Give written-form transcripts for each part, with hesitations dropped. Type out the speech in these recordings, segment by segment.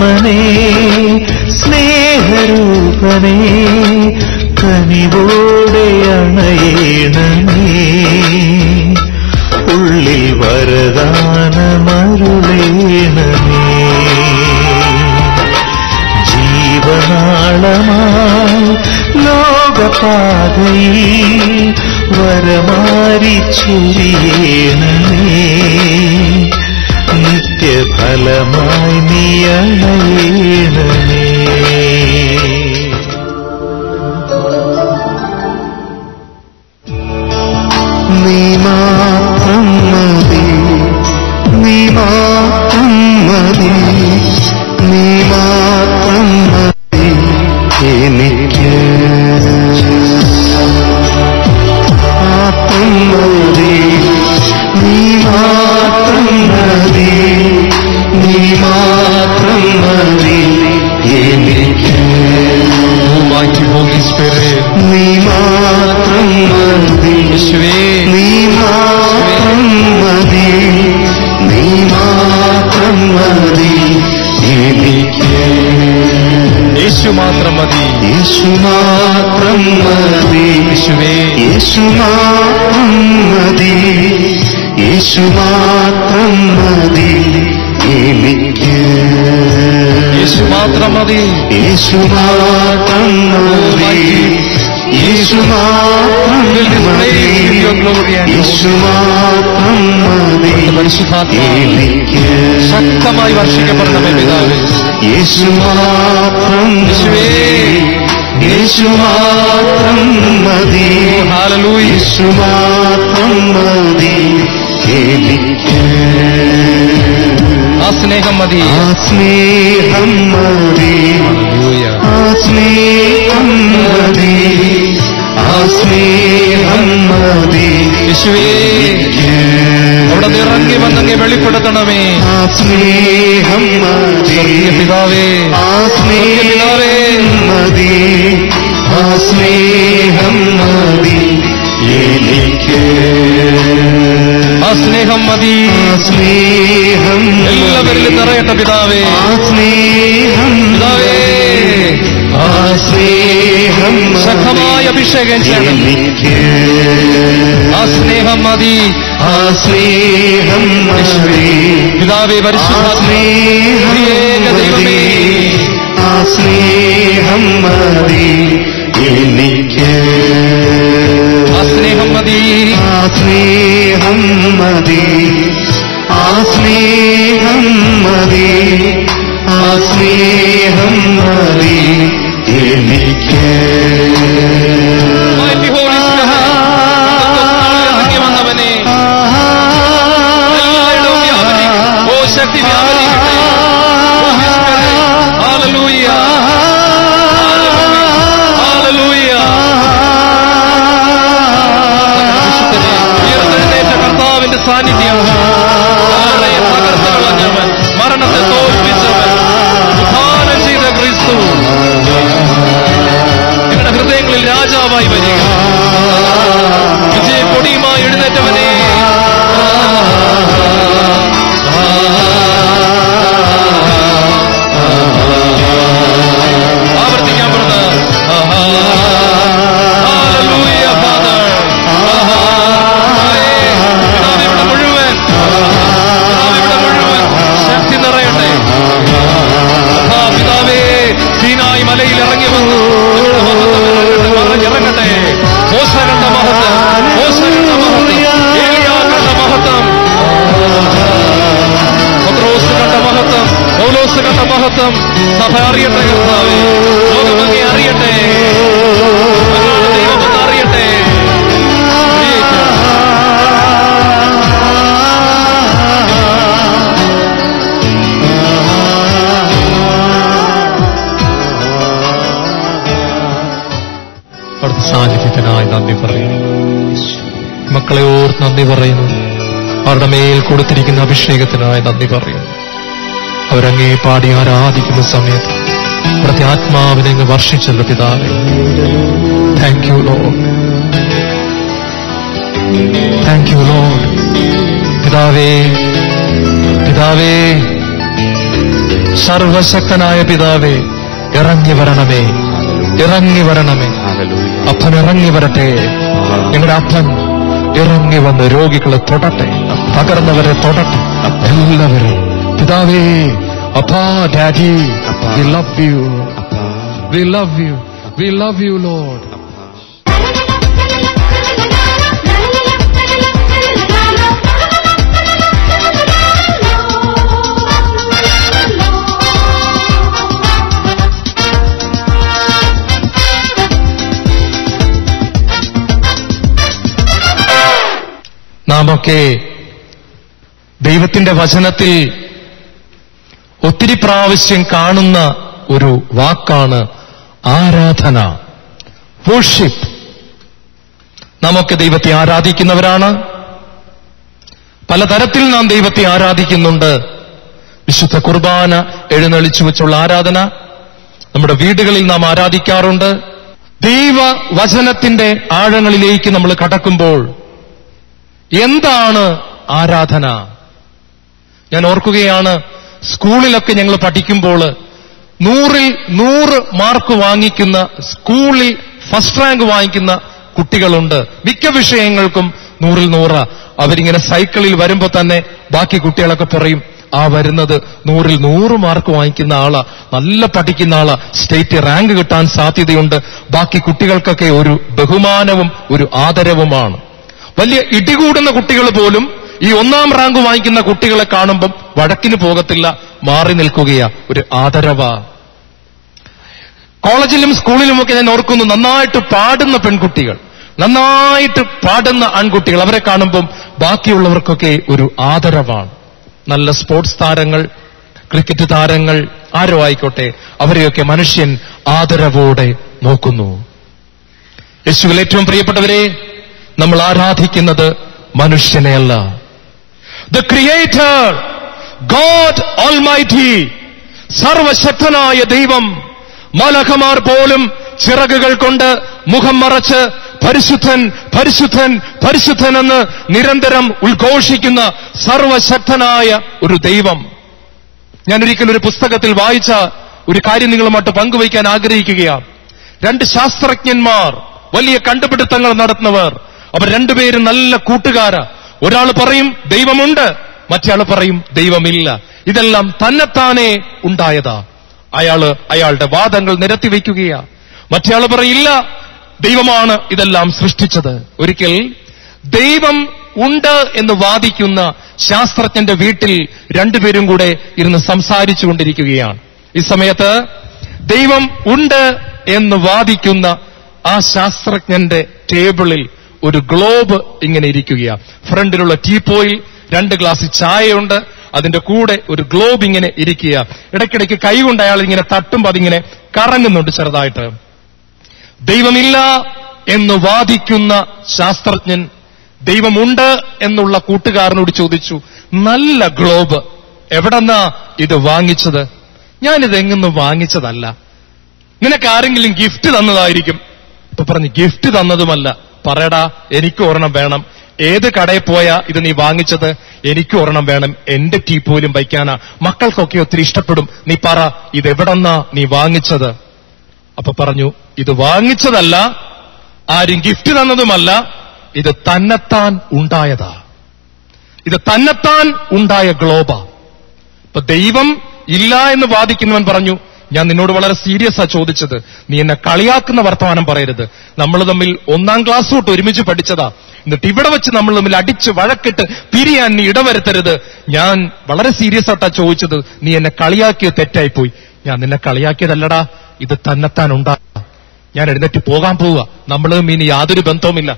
പരമാത്മനേ സ്നേഹരൂപനേ കനിവോടെ അണയേണമേ ഉള്ളിൽ വരദാനമരുളേണമേ ജീവനാളമായി ലോകപാതയിൽ വരമാരി ചൊരിയേണമേ നിത്യഫലമായി നീ അണയേണമേ നീ മാത്രം മതി നീ മാത്രം മതി നീ മാത്രം മതി എനിക്ക് മാത്രം മതി നീ മാത്രം മതി നീ മാത്രം മതി എനിക്ക് നീ മാത്രം മതി നീ മാത്രം മതി നീ മാത്രം മതി എനിക്ക് യേശു മാത്രം മതി യേശു മാത്രം മതി യേശുവേ യേശു മാത്രം മതി യേശു മാത്രം മതി എനിക്ക് യേശു മാത്രം മതി യേശു മാത്രം മതി യേശു മാത്രം മതി യേശു മാത്രം മതി എനിക്ക് ശക്തമായി വർഷിക്കപ്പെടണമേ പിതാവേ യേശു മാത്രം യേശു മാത്രം മതി യേശു മാത്രം മതി എനിക്ക് ആ സ്നേഹം മതി ആ സ്നേഹം മതി ആ സ്നേഹം മതി ആ സ്നേഹം മതി യേശുവേ അവിടെ നിറങ്ങി വന്നങ്ങി വെളിപ്പെടുത്തണമേ ആ സ്നേഹം മതി പിതാവേ ആ സ്നേഹം മതി ആ സ്നേഹം മതി എനിക്ക് ആ സ്നേഹം മതി ആ സ്നേഹം എല്ലാവരിലും നിറയട്ടെ പിതാവേ ആ സ്നേഹം പിതാവേ ആ സ്നേഹം ശക്തമായ അഭിഷേകം ചെയ്യണം ആ സ്നേഹം മതി ആ സ്നേഹം മതി പിതാവേ പരിശുദ്ധ ദൈവമേ ആ സ്നേഹം മതി എനിക്ക് ആ സ്നേഹം മതി ആ സ്നേഹം മതി ആ സ്നേഹം മതി ആ സ്നേഹം മതി എനിക്ക് വന്നവനെ ഓ ശക്തി സാന്നിധ്യം തകർത്ത് കളഞ്ഞവൻ മരണത്തെ തോൽപ്പിച്ചവൻ ഉദ്ധാനം ചെയ്ത ക്രിസ്തു നിങ്ങളുടെ ഹൃദയങ്ങളിൽ രാജാവായി വരിക വിജയക്കൊടിയുമായി എഴുന്നേറ്റവനെ ആവർത്തിക്കാൻ പറഞ്ഞ മലയിൽ ഇറങ്ങി വന്നു ഇറങ്ങട്ടെ മോശ കണ്ട മഹത്വം ഏലിയാ കണ്ട മഹത്വം പത്രോസ് കണ്ട മഹത്വം പൗലോസ് കണ്ട മഹത്വം സഭ അറിയട്ടെ കർത്താവേ ലോകമങ്ങേ അറിയട്ടെ ദൈവമെന്ന് അറിയട്ടെ സാന്നിധ്യത്തിനായി നന്ദി പറയുന്നു മക്കളെ ഓർത്ത് നന്ദി പറയുന്നു അവരുടെ മേൽ കൊടുത്തിരിക്കുന്ന അഭിഷേകത്തിനായി നന്ദി പറയുന്നു അവരങ്ങേ പാടി ആരാധിക്കുന്ന സമയത്ത് അവിടുത്തെ ആത്മാവിനെ അങ്ങ് വർഷിച്ചല്ലോ പിതാവേ thank you Lord thank you Lord പിതാവേ സർവശക്തനായ പിതാവേ, ഇറങ്ങി വരണമേ, ഇറങ്ങി വരണമേ. അപ്പൻ ഇറങ്ങി വരട്ടെ. ഞങ്ങളുടെ അപ്പൻ ഇറങ്ങി വന്ന് രോഗികളെ തൊടട്ടെ, തകർന്നവരെ തൊടട്ടെ, എല്ലാവരും. പിതാവേ, അപ്പാ, daddy, we love you, we love you, we love you, Lord. നാമൊക്കെ ദൈവത്തിന്റെ വചനത്തിൽ ഒത്തിരി പ്രാവശ്യം കാണുന്ന ഒരു വാക്കാണ് ആരാധന, വർഷിപ്പ്. നാമൊക്കെ ദൈവത്തെ ആരാധിക്കുന്നവരാണ്. പലതരത്തിൽ നാം ദൈവത്തെ ആരാധിക്കുന്നുണ്ട്. വിശുദ്ധ കുർബാന എഴുന്നള്ളിച്ചു വെച്ചുള്ള ആരാധന നമ്മുടെ വീടുകളിൽ നാം ആരാധിക്കാറുണ്ട്. ദൈവവചനത്തിന്റെ ആഴങ്ങളിലേക്ക് നമ്മൾ കടക്കുമ്പോൾ എന്താണ് ആരാധന? ഞാൻ ഓർക്കുകയാണ്, സ്കൂളിലൊക്കെ ഞങ്ങൾ പഠിക്കുമ്പോൾ 100-ൽ 100 മാർക്ക് വാങ്ങിക്കുന്ന, സ്കൂളിൽ ഫസ്റ്റ് റാങ്ക് വാങ്ങിക്കുന്ന കുട്ടികളുണ്ട്. മിക്ക വിഷയങ്ങൾക്കും 100-ൽ 100. അവരിങ്ങനെ സൈക്കിളിൽ വരുമ്പോ തന്നെ ബാക്കി കുട്ടികളൊക്കെ പറയും, ആ വരുന്നത് 100-ൽ 100 മാർക്ക് വാങ്ങിക്കുന്ന ആളാ, നല്ല പഠിക്കുന്ന ആളാ, സ്റ്റേറ്റ് റാങ്ക് കിട്ടാൻ സാധ്യതയുണ്ട്. ബാക്കി കുട്ടികൾക്കൊക്കെ ഒരു ബഹുമാനവും ഒരു ആദരവുമാണ്. വലിയ ഇടികൂടുന്ന കുട്ടികൾ പോലും ഈ 1ാം റാങ്ക് വാങ്ങിക്കുന്ന കുട്ടികളെ കാണുമ്പം വഴക്കിന് പോകത്തില്ല, മാറി നിൽക്കുകയാ, ഒരു ആദരവാ. കോളേജിലും സ്കൂളിലുമൊക്കെ ഞാൻ ഓർക്കുന്നു, നന്നായിട്ട് പാടുന്ന പെൺകുട്ടികൾ, നന്നായിട്ട് പാടുന്ന ആൺകുട്ടികൾ, അവരെ കാണുമ്പം ബാക്കിയുള്ളവർക്കൊക്കെ ഒരു ആദരവാണ്. നല്ല സ്പോർട്സ് താരങ്ങൾ, ക്രിക്കറ്റ് താരങ്ങൾ, ആരോ ആയിക്കോട്ടെ, അവരെയൊക്കെ മനുഷ്യൻ ആദരവോടെ നോക്കുന്നു. യേശുവിൽ ഏറ്റവും പ്രിയപ്പെട്ടവരെ, നമ്മൾ ആരാധിക്കുന്നത് മനുഷ്യനെയല്ല. ദ ക്രിയേറ്റർ, ഗോഡ് ഓൾമൈറ്റി, സർവശക്തനായ ദൈവം. മാലാഖമാർ പോലും ചിറകുകൾ കൊണ്ട് മുഖം മറച്ച് പരിശുദ്ധൻ പരിശുദ്ധൻ പരിശുദ്ധൻ എന്ന് നിരന്തരം ഉദ്ഘോഷിക്കുന്ന സർവശക്തനായ ഒരു ദൈവം. ഞാൻ ഒരിക്കലും ഒരു പുസ്തകത്തിൽ വായിച്ച ഒരു കാര്യം നിങ്ങളുമായിട്ട് പങ്കുവയ്ക്കാൻ ആഗ്രഹിക്കുകയാണ്. 2 ശാസ്ത്രജ്ഞന്മാർ, വലിയ കണ്ടുപിടുത്തങ്ങൾ നടത്തുന്നവർ, അവർ രണ്ടുപേരും നല്ല കൂട്ടുകാരാ. ഒരാൾ പറയും ദൈവമുണ്ട്, മറ്റേയാൾ പറയും ദൈവമില്ല. ഇതെല്ലാം തന്നെത്താനെ ഉണ്ടായതാ. അയാളുടെ വാദങ്ങൾ നിരത്തിവെക്കുകയാ. മറ്റേയാൾ പറയില്ല, ദൈവമാണ് ഇതെല്ലാം സൃഷ്ടിച്ചത്. ഒരിക്കൽ ദൈവം ഉണ്ട് എന്ന് വാദിക്കുന്ന ശാസ്ത്രജ്ഞന്റെ വീട്ടിൽ രണ്ടുപേരും കൂടെ ഇരുന്ന് സംസാരിച്ചു കൊണ്ടിരിക്കുകയാണ്. ഈ സമയത്ത് ദൈവം ഉണ്ട് എന്ന് വാദിക്കുന്ന ആ ശാസ്ത്രജ്ഞന്റെ ടേബിളിൽ ഒരു ഗ്ലോബ് ഇങ്ങനെ ഇരിക്കുകയാണ്. ഫ്രണ്ടിലുള്ള ടീപ്പോയിൽ 2 ഗ്ലാസ് ചായയുണ്ട്, അതിന്റെ കൂടെ ഒരു ഗ്ലോബ് ഇങ്ങനെ ഇരിക്കുക. ഇടയ്ക്കിടയ്ക്ക് കൈകൊണ്ട് അയാൾ ഇങ്ങനെ തട്ടുമ്പോൾ അതിങ്ങനെ കറങ്ങുന്നുണ്ട് ചെറുതായിട്ട്. ദൈവമില്ല എന്ന് വാദിക്കുന്ന ശാസ്ത്രജ്ഞൻ ദൈവമുണ്ട് എന്നുള്ള കൂട്ടുകാരനോട് ചോദിച്ചു, നല്ല ഗ്ലോബ് എവിടെന്നാ ഇത് വാങ്ങിച്ചത്? ഞാനിതെങ്ങൊന്നും വാങ്ങിച്ചതല്ല, നിനക്ക് ആരെങ്കിലും ഗിഫ്റ്റ് തന്നതായിരിക്കും. ഇപ്പൊ പറഞ്ഞു, ഗിഫ്റ്റ് തന്നതുമല്ല. പറയടാ, എനിക്ക് ഒരെണ്ണം വേണം. ഏത് കടയിൽ പോയാ ഇത് നീ വാങ്ങിച്ചത്? എനിക്ക് ഒരെണ്ണം വേണം, എന്റെ ടീപ്പോയിലും വയ്ക്കാനാ, മക്കൾക്കൊക്കെ ഒത്തിരി ഇഷ്ടപ്പെടും. നീ പറ, ഇതെവിടെന്നാ നീ വാങ്ങിച്ചത്? അപ്പൊ പറഞ്ഞു, ഇത് വാങ്ങിച്ചതല്ല, ആരും ഗിഫ്റ്റ് തന്നതുമല്ല, ഇത് തന്നെത്താൻ ഉണ്ടായതാ. ഇത് തന്നെത്താൻ ഉണ്ടായ ഗ്ലോബാ. ഇപ്പൊ ദൈവം ഇല്ല എന്ന് വാദിക്കുന്നവൻ പറഞ്ഞു, ഞാൻ നിന്നോട് വളരെ സീരിയസാ ചോദിച്ചത്, നീ എന്നെ കളിയാക്കുന്ന വർത്തമാനം പറയരുത്. നമ്മൾ തമ്മിൽ 1ാം ക്ലാസ് തൊട്ട് ഒരുമിച്ച് പഠിച്ചതാ. എന്നിട്ട് ഇവിടെ വെച്ച് നമ്മൾ തമ്മിൽ അടിച്ച് വഴക്കിട്ട് പിരിയാൻ നീ ഇടവരുത്തരുത്. ഞാൻ വളരെ സീരിയസ് ആയിട്ടാ ചോദിച്ചത്, നീ എന്നെ കളിയാക്കിയത് തെറ്റായിപ്പോയി. ഞാൻ നിന്നെ കളിയാക്കിയതല്ലടാ, ഇത് തന്നെത്താൻ ഉണ്ടാ. ഞാൻ എഴുന്നേറ്റ് പോകാൻ പോവുക, നമ്മളും ഇനി യാതൊരു ബന്ധവുമില്ല.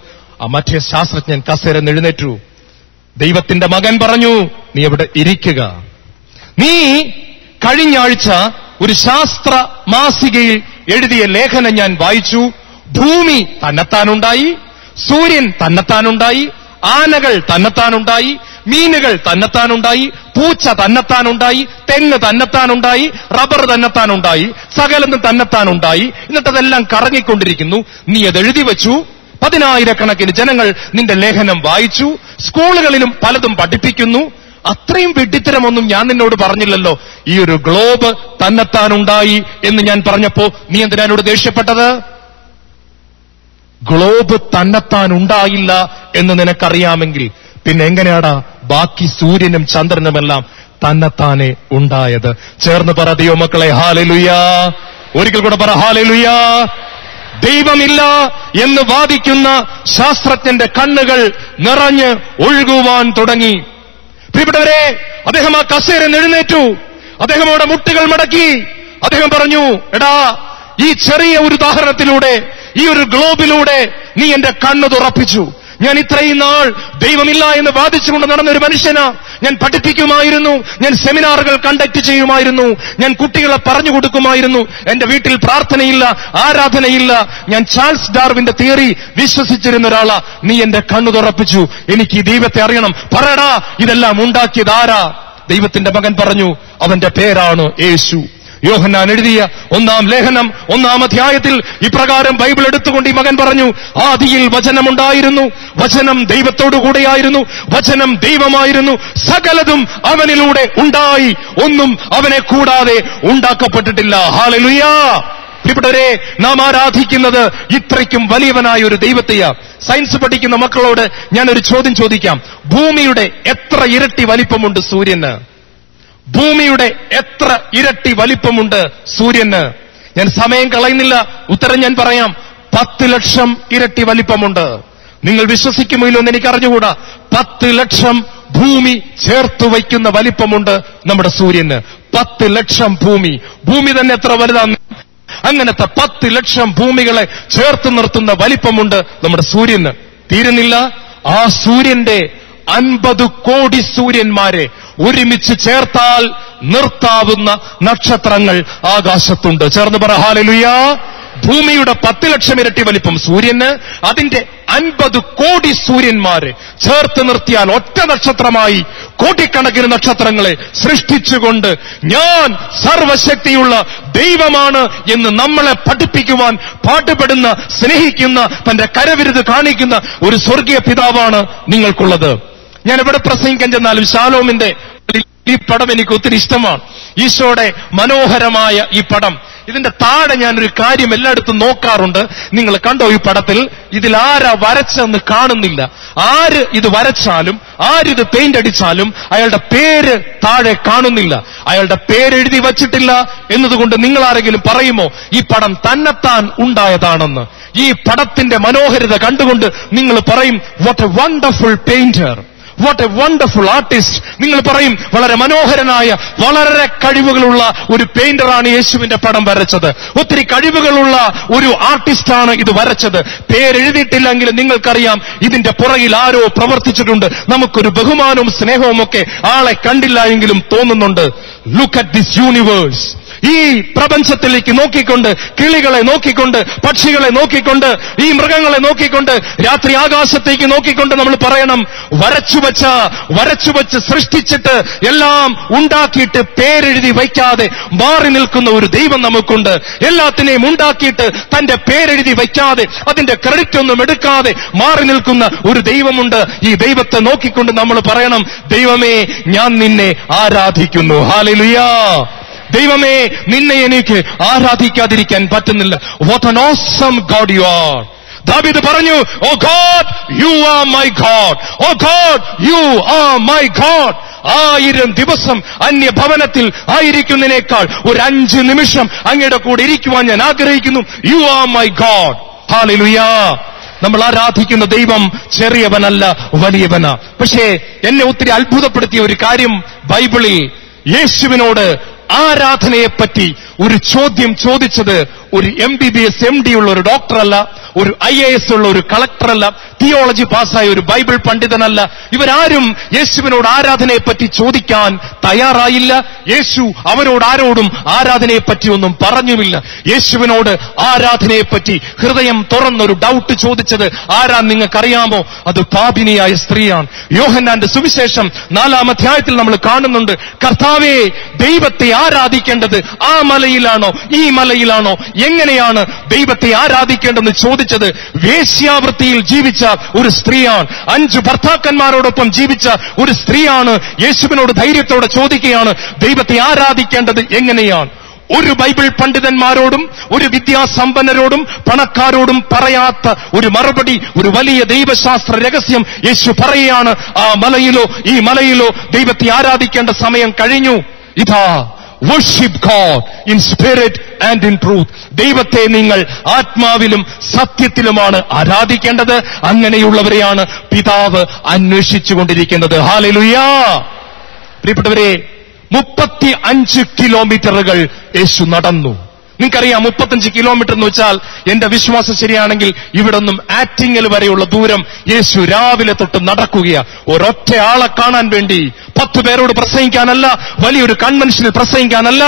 ആ മറ്റേ ശാസ്ത്രജ്ഞൻ കസേര എഴുന്നേറ്റു. ദൈവത്തിന്റെ മകൻ പറഞ്ഞു, നീ എവിടെ ഇരിക്കുക. നീ കഴിഞ്ഞ ആഴ്ച ഒരു ശാസ്ത്ര മാസികയിൽ എഴുതിയ ലേഖനം ഞാൻ വായിച്ചു. ഭൂമി തന്നെത്താനുണ്ടായി, സൂര്യൻ തന്നെത്താനുണ്ടായി, ആനകൾ തന്നെത്താനുണ്ടായി, മീനുകൾ തന്നെത്താനുണ്ടായി, പൂച്ച തന്നെത്താനുണ്ടായി, തെങ്ങ് തന്നെത്താനുണ്ടായി, റബ്ബർ തന്നെത്താനുണ്ടായി, സകലതും തന്നെത്താനുണ്ടായി. എന്നിട്ടതെല്ലാം കറങ്ങിക്കൊണ്ടിരിക്കുന്നു. നീ അത് എഴുതി വെച്ചു. 10,000 കണക്കിന് ജനങ്ങൾ നിന്റെ ലേഖനം വായിച്ചു. സ്കൂളുകളിലും പലതും പഠിപ്പിക്കുന്നു. അത്രയും വെട്ടിത്തരമൊന്നും ഞാൻ നിന്നോട് പറഞ്ഞില്ലല്ലോ. ഈ ഒരു ഗ്ലോബ് തന്നെത്താനുണ്ടായി എന്ന് ഞാൻ പറഞ്ഞപ്പോ നീ എന്തിനാ എന്നോട് ദേഷ്യപ്പെട്ടത്? ഗ്ലോബ് തന്നെത്താൻ ഉണ്ടായില്ല എന്ന് നിനക്കറിയാമെങ്കിൽ പിന്നെ എങ്ങനെയാടാ ബാക്കി സൂര്യനും ചന്ദ്രനുമെല്ലാം തന്നെത്താനെ ഉണ്ടായത്? ചേർന്ന് പറ ദൈവമക്കളെ ഹല്ലേലൂയ. ഒരിക്കൽ കൂടെ പറ ഹല്ലേലൂയ. ദൈവമില്ല എന്ന് വാദിക്കുന്ന ശാസ്ത്രജ്ഞന്റെ കണ്ണുകൾ നിറഞ്ഞ് ഒഴുകുവാൻ തുടങ്ങി. പ്രിയപ്പെട്ടവരെ, അദ്ദേഹം ആ കസേരയിൽ എഴുന്നേറ്റു. അദ്ദേഹം അവിടെ മുട്ടുകൾ മടക്കി. അദ്ദേഹം പറഞ്ഞു, എടാ, ഈ ചെറിയ ഒരു ഉദാഹരണത്തിലൂടെ, ഈ ഒരു ഗ്ലോബിലൂടെ നീ എന്റെ കണ്ണ് തുറപ്പിച്ചു. ഞാൻ ഇത്രയും നാൾ ദൈവമില്ല എന്ന് വാദിച്ചുകൊണ്ട് നടന്ന ഒരു മനുഷ്യനാ. ഞാൻ പഠിപ്പിക്കുമായിരുന്നു, ഞാൻ സെമിനാറുകൾ കണ്ടക്ട് ചെയ്യുമായിരുന്നു, ഞാൻ കുട്ടികളെ പറഞ്ഞു കൊടുക്കുമായിരുന്നു. എന്റെ വീട്ടിൽ പ്രാർത്ഥനയില്ല, ആരാധനയില്ല. ഞാൻ ചാൾസ് ഡാർവിന്റെ തിയറി വിശ്വസിച്ചിരുന്ന ഒരാളാ. നീ എന്റെ കണ്ണു തുറപ്പിച്ചു. എനിക്ക് ഈ ദൈവത്തെ അറിയണം. പറയടാ, ഇതെല്ലാം ഉണ്ടാക്കിയത് ആരാ? ദൈവത്തിന്റെ മകൻ പറഞ്ഞു, അവന്റെ പേരാണ് യേശു. യോഹന്നാൻ എഴുതിയ 1-ാം ലേഖനം 1-ാം അധ്യായത്തിൽ ഇപ്രകാരം ബൈബിൾ എടുത്തുകൊണ്ട് ഈ മകൻ പറഞ്ഞു, ആദിയിൽ വചനമുണ്ടായിരുന്നു, വചനം ദൈവത്തോടുകൂടെയായിരുന്നു, വചനം ദൈവമായിരുന്നു, സകലതും അവനിലൂടെ ഉണ്ടായി, ഒന്നും അവനെ കൂടാതെ ഉണ്ടാക്കപ്പെട്ടിട്ടില്ല. ഹല്ലേലൂയ. പ്രിയപ്പെട്ടവരെ, നാം ആരാധിക്കുന്നത് ഇത്രയ്ക്കും വലിയവനായ ഒരു ദൈവത്തെയാ. സയൻസ് പഠിക്കുന്ന മക്കളോട് ഞാനൊരു ചോദ്യം ചോദിക്കാം. ഭൂമിയുടെ എത്ര ഇരട്ടി വലിപ്പമുണ്ട് സൂര്യന്? ഭൂമിയുടെ എത്ര ഇരട്ടി വലിപ്പമുണ്ട് സൂര്യന്? ഞാൻ സമയം കളയുന്നില്ല, ഉത്തരം ഞാൻ പറയാം. 10 ലക്ഷം ഇരട്ടി വലിപ്പമുണ്ട്. നിങ്ങൾ വിശ്വസിക്കുമോ എന്ന് എനിക്ക് അറിഞ്ഞുകൂടാ. 10 ലക്ഷം ഭൂമി ചേർത്തു വയ്ക്കുന്ന വലിപ്പമുണ്ട് നമ്മുടെ സൂര്യന്. 10 ലക്ഷം ഭൂമി. ഭൂമി തന്നെ എത്ര വലുതാണ്? അങ്ങനത്തെ 10 ലക്ഷം ഭൂമികളെ ചേർത്ത് നിർത്തുന്ന വലിപ്പമുണ്ട് നമ്മുടെ സൂര്യന്. തീരുന്നില്ല. ആ സൂര്യന്റെ 50 കോടി സൂര്യന്മാരെ ഒരുമിച്ച് ചേർത്താൽ നിർത്താവുന്ന നക്ഷത്രങ്ങൾ ആകാശത്തുണ്ട്. ചേർന്ന് പറ ഹല്ലേലൂയ. ഭൂമിയുടെ 10 ലക്ഷം ഇരട്ടി വലിപ്പം സൂര്യന്, അതിന്റെ 50 കോടി സൂര്യന്മാരെ ചേർത്ത് നിർത്തിയാൽ ഒറ്റ നക്ഷത്രമായി കോടിക്കണക്കിന് നക്ഷത്രങ്ങളെ സൃഷ്ടിച്ചുകൊണ്ട് ഞാൻ സർവശക്തിയുള്ള ദൈവമാണ് എന്ന് നമ്മളെ പഠിപ്പിക്കുവാൻ പാടുപെടുന്ന, സ്നേഹിക്കുന്ന, തന്റെ കരവിരുത് കാണിക്കുന്ന ഒരു സ്വർഗീയ പിതാവാണ് നിങ്ങൾക്കുള്ളത്. ഞാൻ എവിടെ പ്രസംഗിക്കാൻ ചെന്നാലും ശാലോമിന്റെ ഈ പടം എനിക്ക് ഒത്തിരി ഇഷ്ടമാണ്. ഈശോയുടെ മനോഹരമായ ഈ പടം. ഇതിന്റെ താഴെ ഞാനൊരു കാര്യം എല്ലായിടത്തും നോക്കാറുണ്ട്. നിങ്ങൾ കണ്ടോ ഈ പടത്തിൽ? ഇതിൽ ആരാ വരച്ചെന്ന് കാണുന്നില്ല. ആര് ഇത് വരച്ചാലും, ആരിത് പെയിന്റ് അടിച്ചാലും അയാളുടെ പേര് താഴെ കാണുന്നില്ല. അയാളുടെ പേരെഴുതി വച്ചിട്ടില്ല എന്നതുകൊണ്ട് നിങ്ങൾ ആരെങ്കിലും പറയുമോ ഈ പടം തന്നെത്താൻ ഉണ്ടായതാണെന്ന്? ഈ പടത്തിന്റെ മനോഹരിത കണ്ടുകൊണ്ട് നിങ്ങൾ പറയും, what A wonderful painter, what A wonderful artist. നിങ്ങൾ പറയും, വളരെ മനോഹരനായ, വളരെ കഴിവുകളുള്ള ഒരു പെയിന്ററാണ് യേശുവിന്റെ പടം വരച്ചത്. ഒത്തിരി കഴിവുകളുള്ള ഒരു ആർട്ടിസ്റ്റാണ് ഇത് വരച്ചത്. പേരെഴുതിയിട്ടില്ലെങ്കിൽ നിങ്ങൾക്കറിയാം ഇതിന്റെ പുറകിൽ ആരോ പ്രവർത്തിച്ചിട്ടുണ്ട്. നമുക്കൊരു ബഹുമാനവും സ്നേഹവും ഒക്കെ ആളെ കണ്ടില്ല എങ്കിലും തോന്നുന്നുണ്ട്. Look at this universe. ഈ പ്രപഞ്ചത്തിലേക്ക് നോക്കിക്കൊണ്ട്, കിളികളെ നോക്കിക്കൊണ്ട്, പക്ഷികളെ നോക്കിക്കൊണ്ട്, ഈ മൃഗങ്ങളെ നോക്കിക്കൊണ്ട്, രാത്രി ആകാശത്തേക്ക് നോക്കിക്കൊണ്ട് നമ്മൾ പറയണം, വരച്ചുവച്ച് സൃഷ്ടിച്ചിട്ട് എല്ലാം ഉണ്ടാക്കിയിട്ട് പേരെഴുതി വയ്ക്കാതെ മാറി നിൽക്കുന്ന ഒരു ദൈവം നമുക്കുണ്ട്. എല്ലാത്തിനെയും ഉണ്ടാക്കിയിട്ട് തന്റെ പേരെഴുതി വയ്ക്കാതെ, അതിന്റെ ക്രെഡിറ്റ് ഒന്നും എടുക്കാതെ മാറി നിൽക്കുന്ന ഒരു ദൈവമുണ്ട്. ഈ ദൈവത്തെ നോക്കിക്കൊണ്ട് നമ്മൾ പറയണം, ദൈവമേ, ഞാൻ നിന്നെ ആരാധിക്കുന്നു. ഹല്ലേലൂയ. ദൈവമേ, നിന്നെ എനിക്ക് ആരാധിക്കാതിരിക്കാൻ പറ്റുന്നില്ല. What an awesome God you are. ദാവീദ് പറഞ്ഞു, oh God, you are my God. Oh God, you are my God. 1000 ദിവസം അന്യഭവനത്തിൽ ആയിരിക്കുന്നതിനേക്കാൾ ഒരു 5 നിമിഷം അങ്ങയുടെ കൂടെ ഇരിക്കുവാൻ ഞാൻ ആഗ്രഹിക്കുന്നു. U are my God. Hallelujah. നമ്മൾ ആരാധിക്കുന്ന ദൈവം ചെറിയവനല്ല, വലിയവനാ. പക്ഷേ എന്നെ ഒത്തിരി അത്ഭുതപ്പെടുത്തിയ ഒരു കാര്യം, ബൈബിളിൽ യേശുവിനോട് ആരാധനയെപ്പറ്റി ഒരു ചോദ്യം ചോദിച്ചത് ഒരു MBBS MD ഉള്ള ഒരു ഡോക്ടറല്ല, ഒരു IAS ഉള്ള ഒരു കളക്ടറല്ല, തിയോളജി പാസ്സായ ഒരു ബൈബിൾ പണ്ഡിതനല്ല. ഇവരാരും യേശുവിനോട് ആരാധനയെപ്പറ്റി ചോദിക്കാൻ തയ്യാറായില്ല. യേശു അവരോട് ആരോടും ആരാധനയെപ്പറ്റി ഒന്നും പറഞ്ഞുമില്ല. യേശുവിനോട് ആരാധനയെപ്പറ്റി ഹൃദയം തുറന്നൊരു ഡൗട്ട് ചോദിച്ചത് ആരാ നിങ്ങൾക്കറിയാമോ? അത് പാപിനിയായ സ്ത്രീയാണ്. യോഹന്നാന്റെ സുവിശേഷം 4-ാം അധ്യായത്തിൽ നമ്മൾ കാണുന്നുണ്ട്, കർത്താവേ, ദൈവത്തെ ആരാധിക്കേണ്ടത് ആ മലയിലാണോ ഈ മലയിലാണോ, എങ്ങനെയാണ് ദൈവത്തെ ആരാധിക്കേണ്ടതെന്ന് ചോദിച്ചത് വേശ്യാവൃത്തിയിൽ ജീവിച്ച ഒരു സ്ത്രീയാണ്. 5 ഭർത്താക്കന്മാരോടൊപ്പം ജീവിച്ച ഒരു സ്ത്രീയാണ്. യേശുവിനോട് ധൈര്യത്തോടെ ചോദിക്കുകയാണ്, ദൈവത്തെ ആരാധിക്കേണ്ടത് എങ്ങനെയാണ്? ഒരു ബൈബിൾ പണ്ഡിതന്മാരോടും ഒരു വിദ്യാസമ്പന്നരോടും പണക്കാരോടും പറയാത്ത ഒരു മറുപടി, ഒരു വലിയ ദൈവശാസ്ത്ര രഹസ്യം യേശു പറയുകയാണ്. ആ മലയിലോ ഈ മലയിലോ ദൈവത്തെ ആരാധിക്കേണ്ട സമയം കഴിഞ്ഞു. ഇതാ, worship God in spirit and in truth. ദൈവത്തെ നിങ്ങൾ ആത്മാവിലും സത്യത്തിലുമാണ് ആരാധിക്കേണ്ടത്. അങ്ങനെയുള്ളവരെയാണ് പിതാവ് അന്വേഷിച്ചുകൊണ്ടിരിക്കുന്നത്. ഹല്ലേലൂയ. പ്രിയപ്പെട്ടവരെ, 35 കിലോമീറ്ററുകൾ യേശു നടന്നു. നിങ്ങൾക്കറിയാം 35 കിലോമീറ്റർ എന്ന് വെച്ചാൽ, എന്റെ വിശ്വാസം ശരിയാണെങ്കിൽ ഇവിടെ നിന്നും ആറ്റിങ്ങൽ വരെയുള്ള ദൂരം യേശു രാവിലെ തൊട്ട് നടക്കുകയാണ്. ഒരൊറ്റ ആളെ കാണാൻ വേണ്ടി, 10 പേരോട് പ്രസംഗിക്കാനല്ല, വലിയൊരു കൺവെൻഷനിൽ പ്രസംഗിക്കാനല്ല,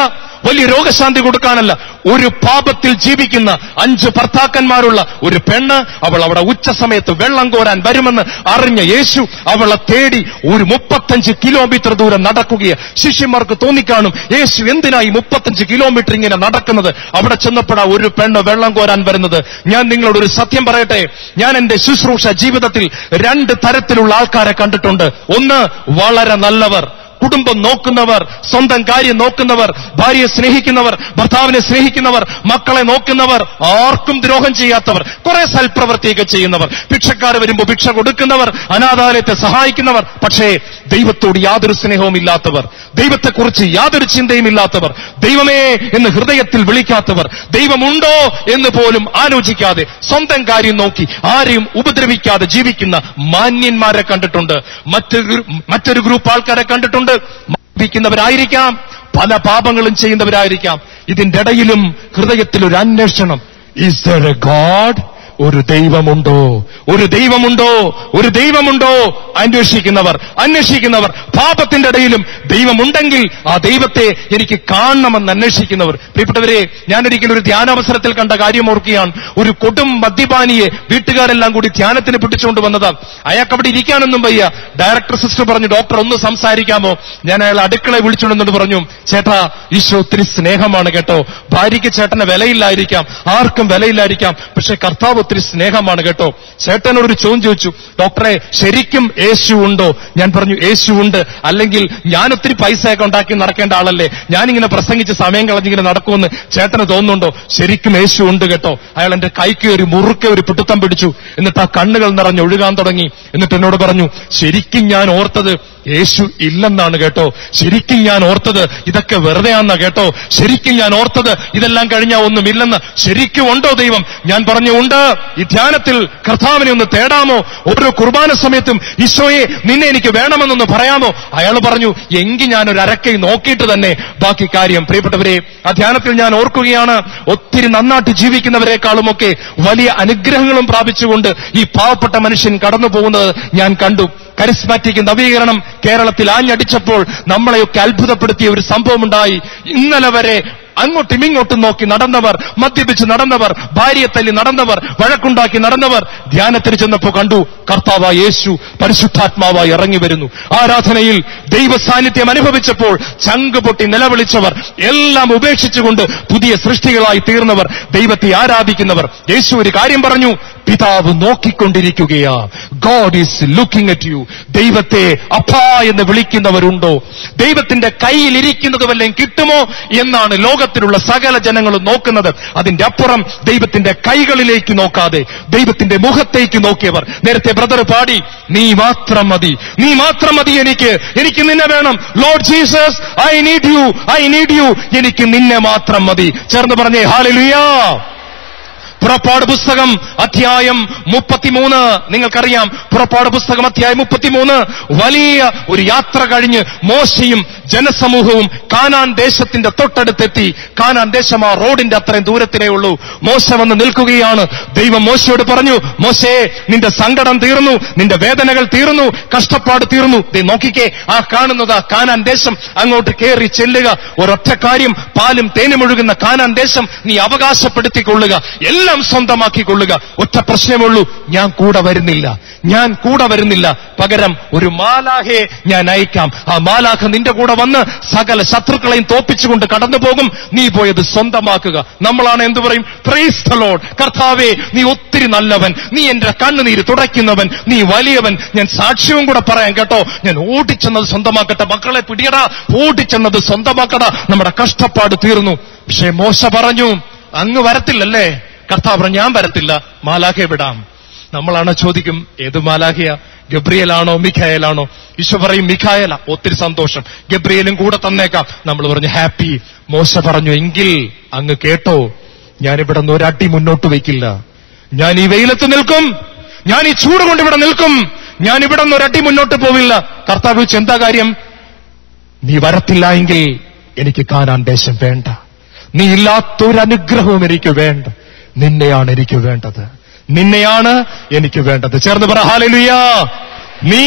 വലിയ രോഗശാന്തി കൊടുക്കാനല്ല. ഒരു പാപത്തിൽ ജീവിക്കുന്ന 5 ഭർത്താക്കന്മാരുള്ള ഒരു പെണ്ണ്, അവൾ അവിടെ ഉച്ച സമയത്ത് വെള്ളം കോരാൻ വരുമെന്ന് അറിഞ്ഞ യേശു അവളെ തേടി ഒരു 35 കിലോമീറ്റർ ദൂരം നടക്കുകയാണ്. ശിഷ്യന്മാർക്ക് തോന്നിക്കാണും, യേശു എന്തിനായി 35 കിലോമീറ്റർ ഇങ്ങനെ നടക്കുന്നത്? അവിടെ ചെന്നപ്പോഴാ ഒരു പെണ്ണ് വെള്ളം കോരാൻ വരുന്നത്. ഞാൻ നിങ്ങളോട് ഒരു സത്യം പറയട്ടെ, ഞാൻ എന്റെ ശുശ്രൂഷ ജീവിതത്തിൽ 2 തരത്തിലുള്ള ആൾക്കാരെ കണ്ടിട്ടുണ്ട്. ഒന്ന്, വളരെ നല്ലവർ, കുടുംബം നോക്കുന്നവർ, സ്വന്തം കാര്യം നോക്കുന്നവർ, ഭാര്യയെ സ്നേഹിക്കുന്നവർ, ഭർത്താവിനെ സ്നേഹിക്കുന്നവർ, മക്കളെ നോക്കുന്നവർ, ആർക്കും ദ്രോഹം ചെയ്യാത്തവർ, കുറെ സൽപ്രവൃത്തിയൊക്കെ ചെയ്യുന്നവർ, ഭിക്ഷക്കാർ വരുമ്പോൾ ഭിക്ഷ കൊടുക്കുന്നവർ, അനാഥാലയത്തെ സഹായിക്കുന്നവർ. പക്ഷേ ദൈവത്തോട് യാതൊരു സ്നേഹവും ഇല്ലാത്തവർ, ദൈവത്തെക്കുറിച്ച് യാതൊരു ചിന്തയും ഇല്ലാത്തവർ, ദൈവമേ എന്ന് ഹൃദയത്തിൽ വിളിക്കാത്തവർ, ദൈവമുണ്ടോ എന്ന് പോലും ആലോചിക്കാതെ സ്വന്തം കാര്യം നോക്കി ആരെയും ഉപദ്രവിക്കാതെ ജീവിക്കുന്ന മാന്യന്മാരെ കണ്ടിട്ടുണ്ട്. മറ്റൊരു ഗ്രൂപ്പ് ആൾക്കാരെ കണ്ടിട്ടുണ്ട്. ിക്കുന്നവരായിരിക്കാം, പല പാപങ്ങളും ചെയ്യുന്നവരായിരിക്കാം. ഇതിന്റെ ഇടയിലും ഹൃദയത്തിൽ ഒരു അന്വേഷണം. Is there a God? ഒരു ദൈവമുണ്ടോ? ഒരു ദൈവമുണ്ടോ? ഒരു ദൈവമുണ്ടോ? അന്വേഷിക്കുന്നവർ. പാപത്തിന്റെ ഇടയിലും ദൈവമുണ്ടെങ്കിൽ ആ ദൈവത്തെ എനിക്ക് കാണണമെന്ന് അന്വേഷിക്കുന്നവർ. പ്രിയപ്പെട്ടവരെ, ഞാനൊരിക്കലും ഒരു ധ്യാനാവസരത്തിൽ കണ്ട കാര്യം ഓർക്കുകയാണ്. ഒരു കൊടും മദ്യപാനിയെ വീട്ടുകാരെല്ലാം കൂടി ധ്യാനത്തിന് പിടിച്ചുകൊണ്ട് വന്നതാണ്. അയാൾക്ക് അവിടെ ഇരിക്കാനൊന്നും വയ്യ. ഡയറക്ടർ സിസ്റ്റർ പറഞ്ഞു, ഡോക്ടർ ഒന്ന് സംസാരിക്കാമോ? ഞാൻ അയാൾ അടുക്കളയെ വിളിച്ചുകൊണ്ടെന്നിട്ട് പറഞ്ഞു, ചേട്ടാ, ഈശോ ഒത്തിരി സ്നേഹമാണ് കേട്ടോ. ഭാര്യയ്ക്ക് ചേട്ടന് വിലയില്ലായിരിക്കാം, ആർക്കും വിലയില്ലായിരിക്കാം, പക്ഷെ കർത്താവ് ഒത്തിരി സ്നേഹമാണ് കേട്ടോ. ചേട്ടനോടൊരു ചോദ്യം ചോദിച്ചു, ഡോക്ടറെ, ശരിക്കും യേശു ഉണ്ടോ? ഞാൻ പറഞ്ഞു, യേശു ഉണ്ട്, അല്ലെങ്കിൽ ഞാൻ ഒത്തിരി പൈസയൊക്കെ ഉണ്ടാക്കി നടക്കേണ്ട ആളല്ലേ, ഞാനിങ്ങനെ പ്രസംഗിച്ച് സമയം കളഞ്ഞിങ്ങനെ നടക്കുമെന്ന് ചേട്ടന് തോന്നുന്നുണ്ടോ? ശരിക്കും യേശു ഉണ്ട് കേട്ടോ. അയാൾ എന്റെ കൈക്ക് ഒരു മുറുക്കെ ഒരു പിടുത്തം പിടിച്ചു. എന്നിട്ട് ആ കണ്ണുകൾ നിറഞ്ഞൊഴുകാൻ തുടങ്ങി. എന്നിട്ട് എന്നോട് പറഞ്ഞു, ശരിക്കും ഞാൻ ഓർത്തത് യേശു ഇല്ലെന്നാണ് കേട്ടോ. ശരിക്കും ഞാൻ ഓർത്തത് ഇതൊക്കെ വെറുതെയാണെന്നാ കേട്ടോ. ശരിക്കും ഞാൻ ഓർത്തത് ഇതെല്ലാം കഴിഞ്ഞാൽ ഒന്നുമില്ലെന്ന്. ശരിക്കും ഉണ്ടോ ദൈവം? ഞാൻ പറഞ്ഞു, ഉണ്ട്. ഈ ധ്യാനത്തിൽ കർത്താവിനെ ഒന്ന് തേടാമോ? ഓരോ കുർബാന സമയത്തും ഈശോയെ നിന്നെ എനിക്ക് വേണമെന്നൊന്ന് പറയാമോ? അയാൾ പറഞ്ഞു, എങ്കിൽ ഞാനൊരു അരക്കൈ നോക്കിയിട്ട് തന്നെ ബാക്കി കാര്യം. പ്രിയപ്പെട്ടവരെ, ആ ധ്യാനത്തിൽ ഞാൻ ഓർക്കുകയാണ്, ഒത്തിരി നന്നായിട്ട് ജീവിക്കുന്നവരെക്കാളുമൊക്കെ വലിയ അനുഗ്രഹങ്ങളും പ്രാപിച്ചുകൊണ്ട് ഈ പാവപ്പെട്ട മനുഷ്യൻ കടന്നു പോകുന്നത് ഞാൻ കണ്ടു. കരിസ്മാറ്റിക് നവീകരണം കേരളത്തിൽ ആഞ്ഞടിച്ചപ്പോൾ നമ്മളെയൊക്കെ അത്ഭുതപ്പെടുത്തിയ ഒരു സംഭവമുണ്ടായി. ഇന്നലെ വരെ അങ്ങോട്ടും ഇങ്ങോട്ടും നോക്കി നടന്നവർ, മദ്യപിച്ച് നടന്നവർ, ഭാര്യയെ തല്ലി നടന്നവർ, വഴക്കുണ്ടാക്കി നടന്നവർ, ധ്യാനത്തിന് ചെന്നപ്പോൾ കണ്ടു കർത്താവായ യേശു പരിശുദ്ധാത്മാവായി ഇറങ്ങി വരുന്നു. ആരാധനയിൽ ദൈവ സാന്നിധ്യം അനുഭവിച്ചപ്പോൾ ചങ്ക് പൊട്ടി നിലവിളിച്ചവർ, എല്ലാം ഉപേക്ഷിച്ചുകൊണ്ട് പുതിയ സൃഷ്ടികളായി തീർന്നവർ, ദൈവത്തെ ആരാധിക്കുന്നവർ. യേശു ഒരു കാര്യം പറഞ്ഞു, പിതാവ് നോക്കിക്കൊണ്ടിരിക്കുകയാ. God is looking at you. ദൈവത്തെ അപ്പാ എന്ന് വിളിക്കുന്നവരുണ്ടോ? ദൈവത്തിന്റെ കയ്യിലിരിക്കുന്നത് വല്ലതും കിട്ടുമോ എന്നാണ് ലോകത്തിലുള്ള സകല ജനങ്ങളും നോക്കുന്നത്. അതിന്റെ അപ്പുറം ദൈവത്തിന്റെ കൈകളിലേക്ക് നോക്കാതെ ദൈവത്തിന്റെ മുഖത്തേക്ക് നോക്കിയവർ. നേരത്തെ ബ്രദർ പാടി, നീ മാത്രം മതി, നീ മാത്രം മതി, എനിക്ക് നിന്നെ വേണം. Lord Jesus, I need you, എനിക്ക് നിന്നെ മാത്രം മതി. ചേർന്ന് പറഞ്ഞേ ഹല്ലേലൂയ. പുറപ്പാട് പുസ്തകം അധ്യായം 33 നിങ്ങൾക്കറിയാം. പുറപ്പാട് പുസ്തകം അധ്യായം 33 വലിയ ഒരു യാത്ര കഴിഞ്ഞ് മോശയും ജനസമൂഹവും കാനാൻ ദേശത്തിന്റെ തൊട്ടടുത്തെത്തി. കാനാൻ ദേശം ആ റോഡിന്റെ അത്രയും ദൂരത്തിനേ ഉള്ളൂ. മോശ വന്ന് നിൽക്കുകയാണ്. ദൈവം മോശയോട് പറഞ്ഞു, മോശേ, നിന്റെ സങ്കടം തീർന്നു, നിന്റെ വേദനകൾ തീർന്നു, കഷ്ടപ്പാട് തീർന്നു. നോക്കിക്കേ, ആ കാണുന്നത് കാനാൻ ദേശം. അങ്ങോട്ട് കയറി ചെല്ലുക. ഒരൊറ്റ കാര്യം, പാലും തേനും ഒഴുകുന്ന കാനാൻ ദേശം നീ അവകാശപ്പെടുത്തിക്കൊള്ളുക. എല്ലാ എല്ലാം സ്വന്തമാക്കിക്കൊള്ളുക. ഒറ്റ പ്രശ്നമേ ഉള്ളൂ, ഞാൻ കൂടെ വരുന്നില്ല. പകരം ഒരു മാലാഖയെ ഞാൻ അയക്കാം. ആ മാലാഖ നിന്റെ കൂടെ വന്ന് സകല ശത്രുക്കളെയും തോപ്പിച്ചുകൊണ്ട് കടന്നു പോകും. നീ പോയത് സ്വന്തമാക്കുക. നമ്മളാണ് എന്തു പറയും? Praise the Lord. കർത്താവേ, നീ ഒത്തിരി നല്ലവൻ, നീ എന്റെ കണ്ണുനീര് തുടയ്ക്കുന്നവൻ, നീ വലിയവൻ. ഞാൻ സാക്ഷ്യവും കൂടെ പറയാം കേട്ടോ. ഞാൻ ഓടിച്ചെന്നത് സ്വന്തമാക്കട്ടെ. മക്കളെ പിടിയടാ, ഓടിച്ചെന്നത് സ്വന്തമാക്കടാ. നമ്മുടെ കഷ്ടപ്പാട് തീർന്നു. പക്ഷേ മോശ പറഞ്ഞു, അങ്ങ് വരത്തില്ലല്ലേ? കർത്താവ് പറഞ്ഞു, ഞാൻ വരത്തില്ല, മാലാഖയെ വിടാം. നമ്മളാണ് ചോദിക്കും, ഏത് മാലാഖയാ? ഗബ്രിയേലാണോ മിഖായേലാണോ? ഈശോ പറയും മിഖായേല. ഒത്തിരി സന്തോഷം, ഗബ്രിയേലും കൂടെ തന്നേക്കാം. നമ്മൾ പറഞ്ഞു ഹാപ്പി. മോശ പറഞ്ഞു, എങ്കിൽ അങ്ങ് കേട്ടോ, ഞാനിവിടെ നിന്ന് ഒരടി മുന്നോട്ട് വയ്ക്കില്ല. ഞാൻ ഈ വെയിലത്ത് നിൽക്കും, ഞാൻ ഈ ചൂട് കൊണ്ട് ഇവിടെ നിൽക്കും, ഞാൻ ഇവിടെ നിന്ന് ഒരടി മുന്നോട്ട് പോവില്ല. കർത്താവ് ചോദിച്ചു, എന്താ കാര്യം? നീ വരത്തില്ല എങ്കിൽ എനിക്ക് കാനാൻ ദേശം വേണ്ട. നീ ഇല്ലാത്തൊരനുഗ്രഹവും എനിക്ക് വേണ്ട. നിന്നെയാണ് എനിക്ക് വേണ്ടത്. ചേർന്ന് പറ ഹല്ലേലൂയ. നീ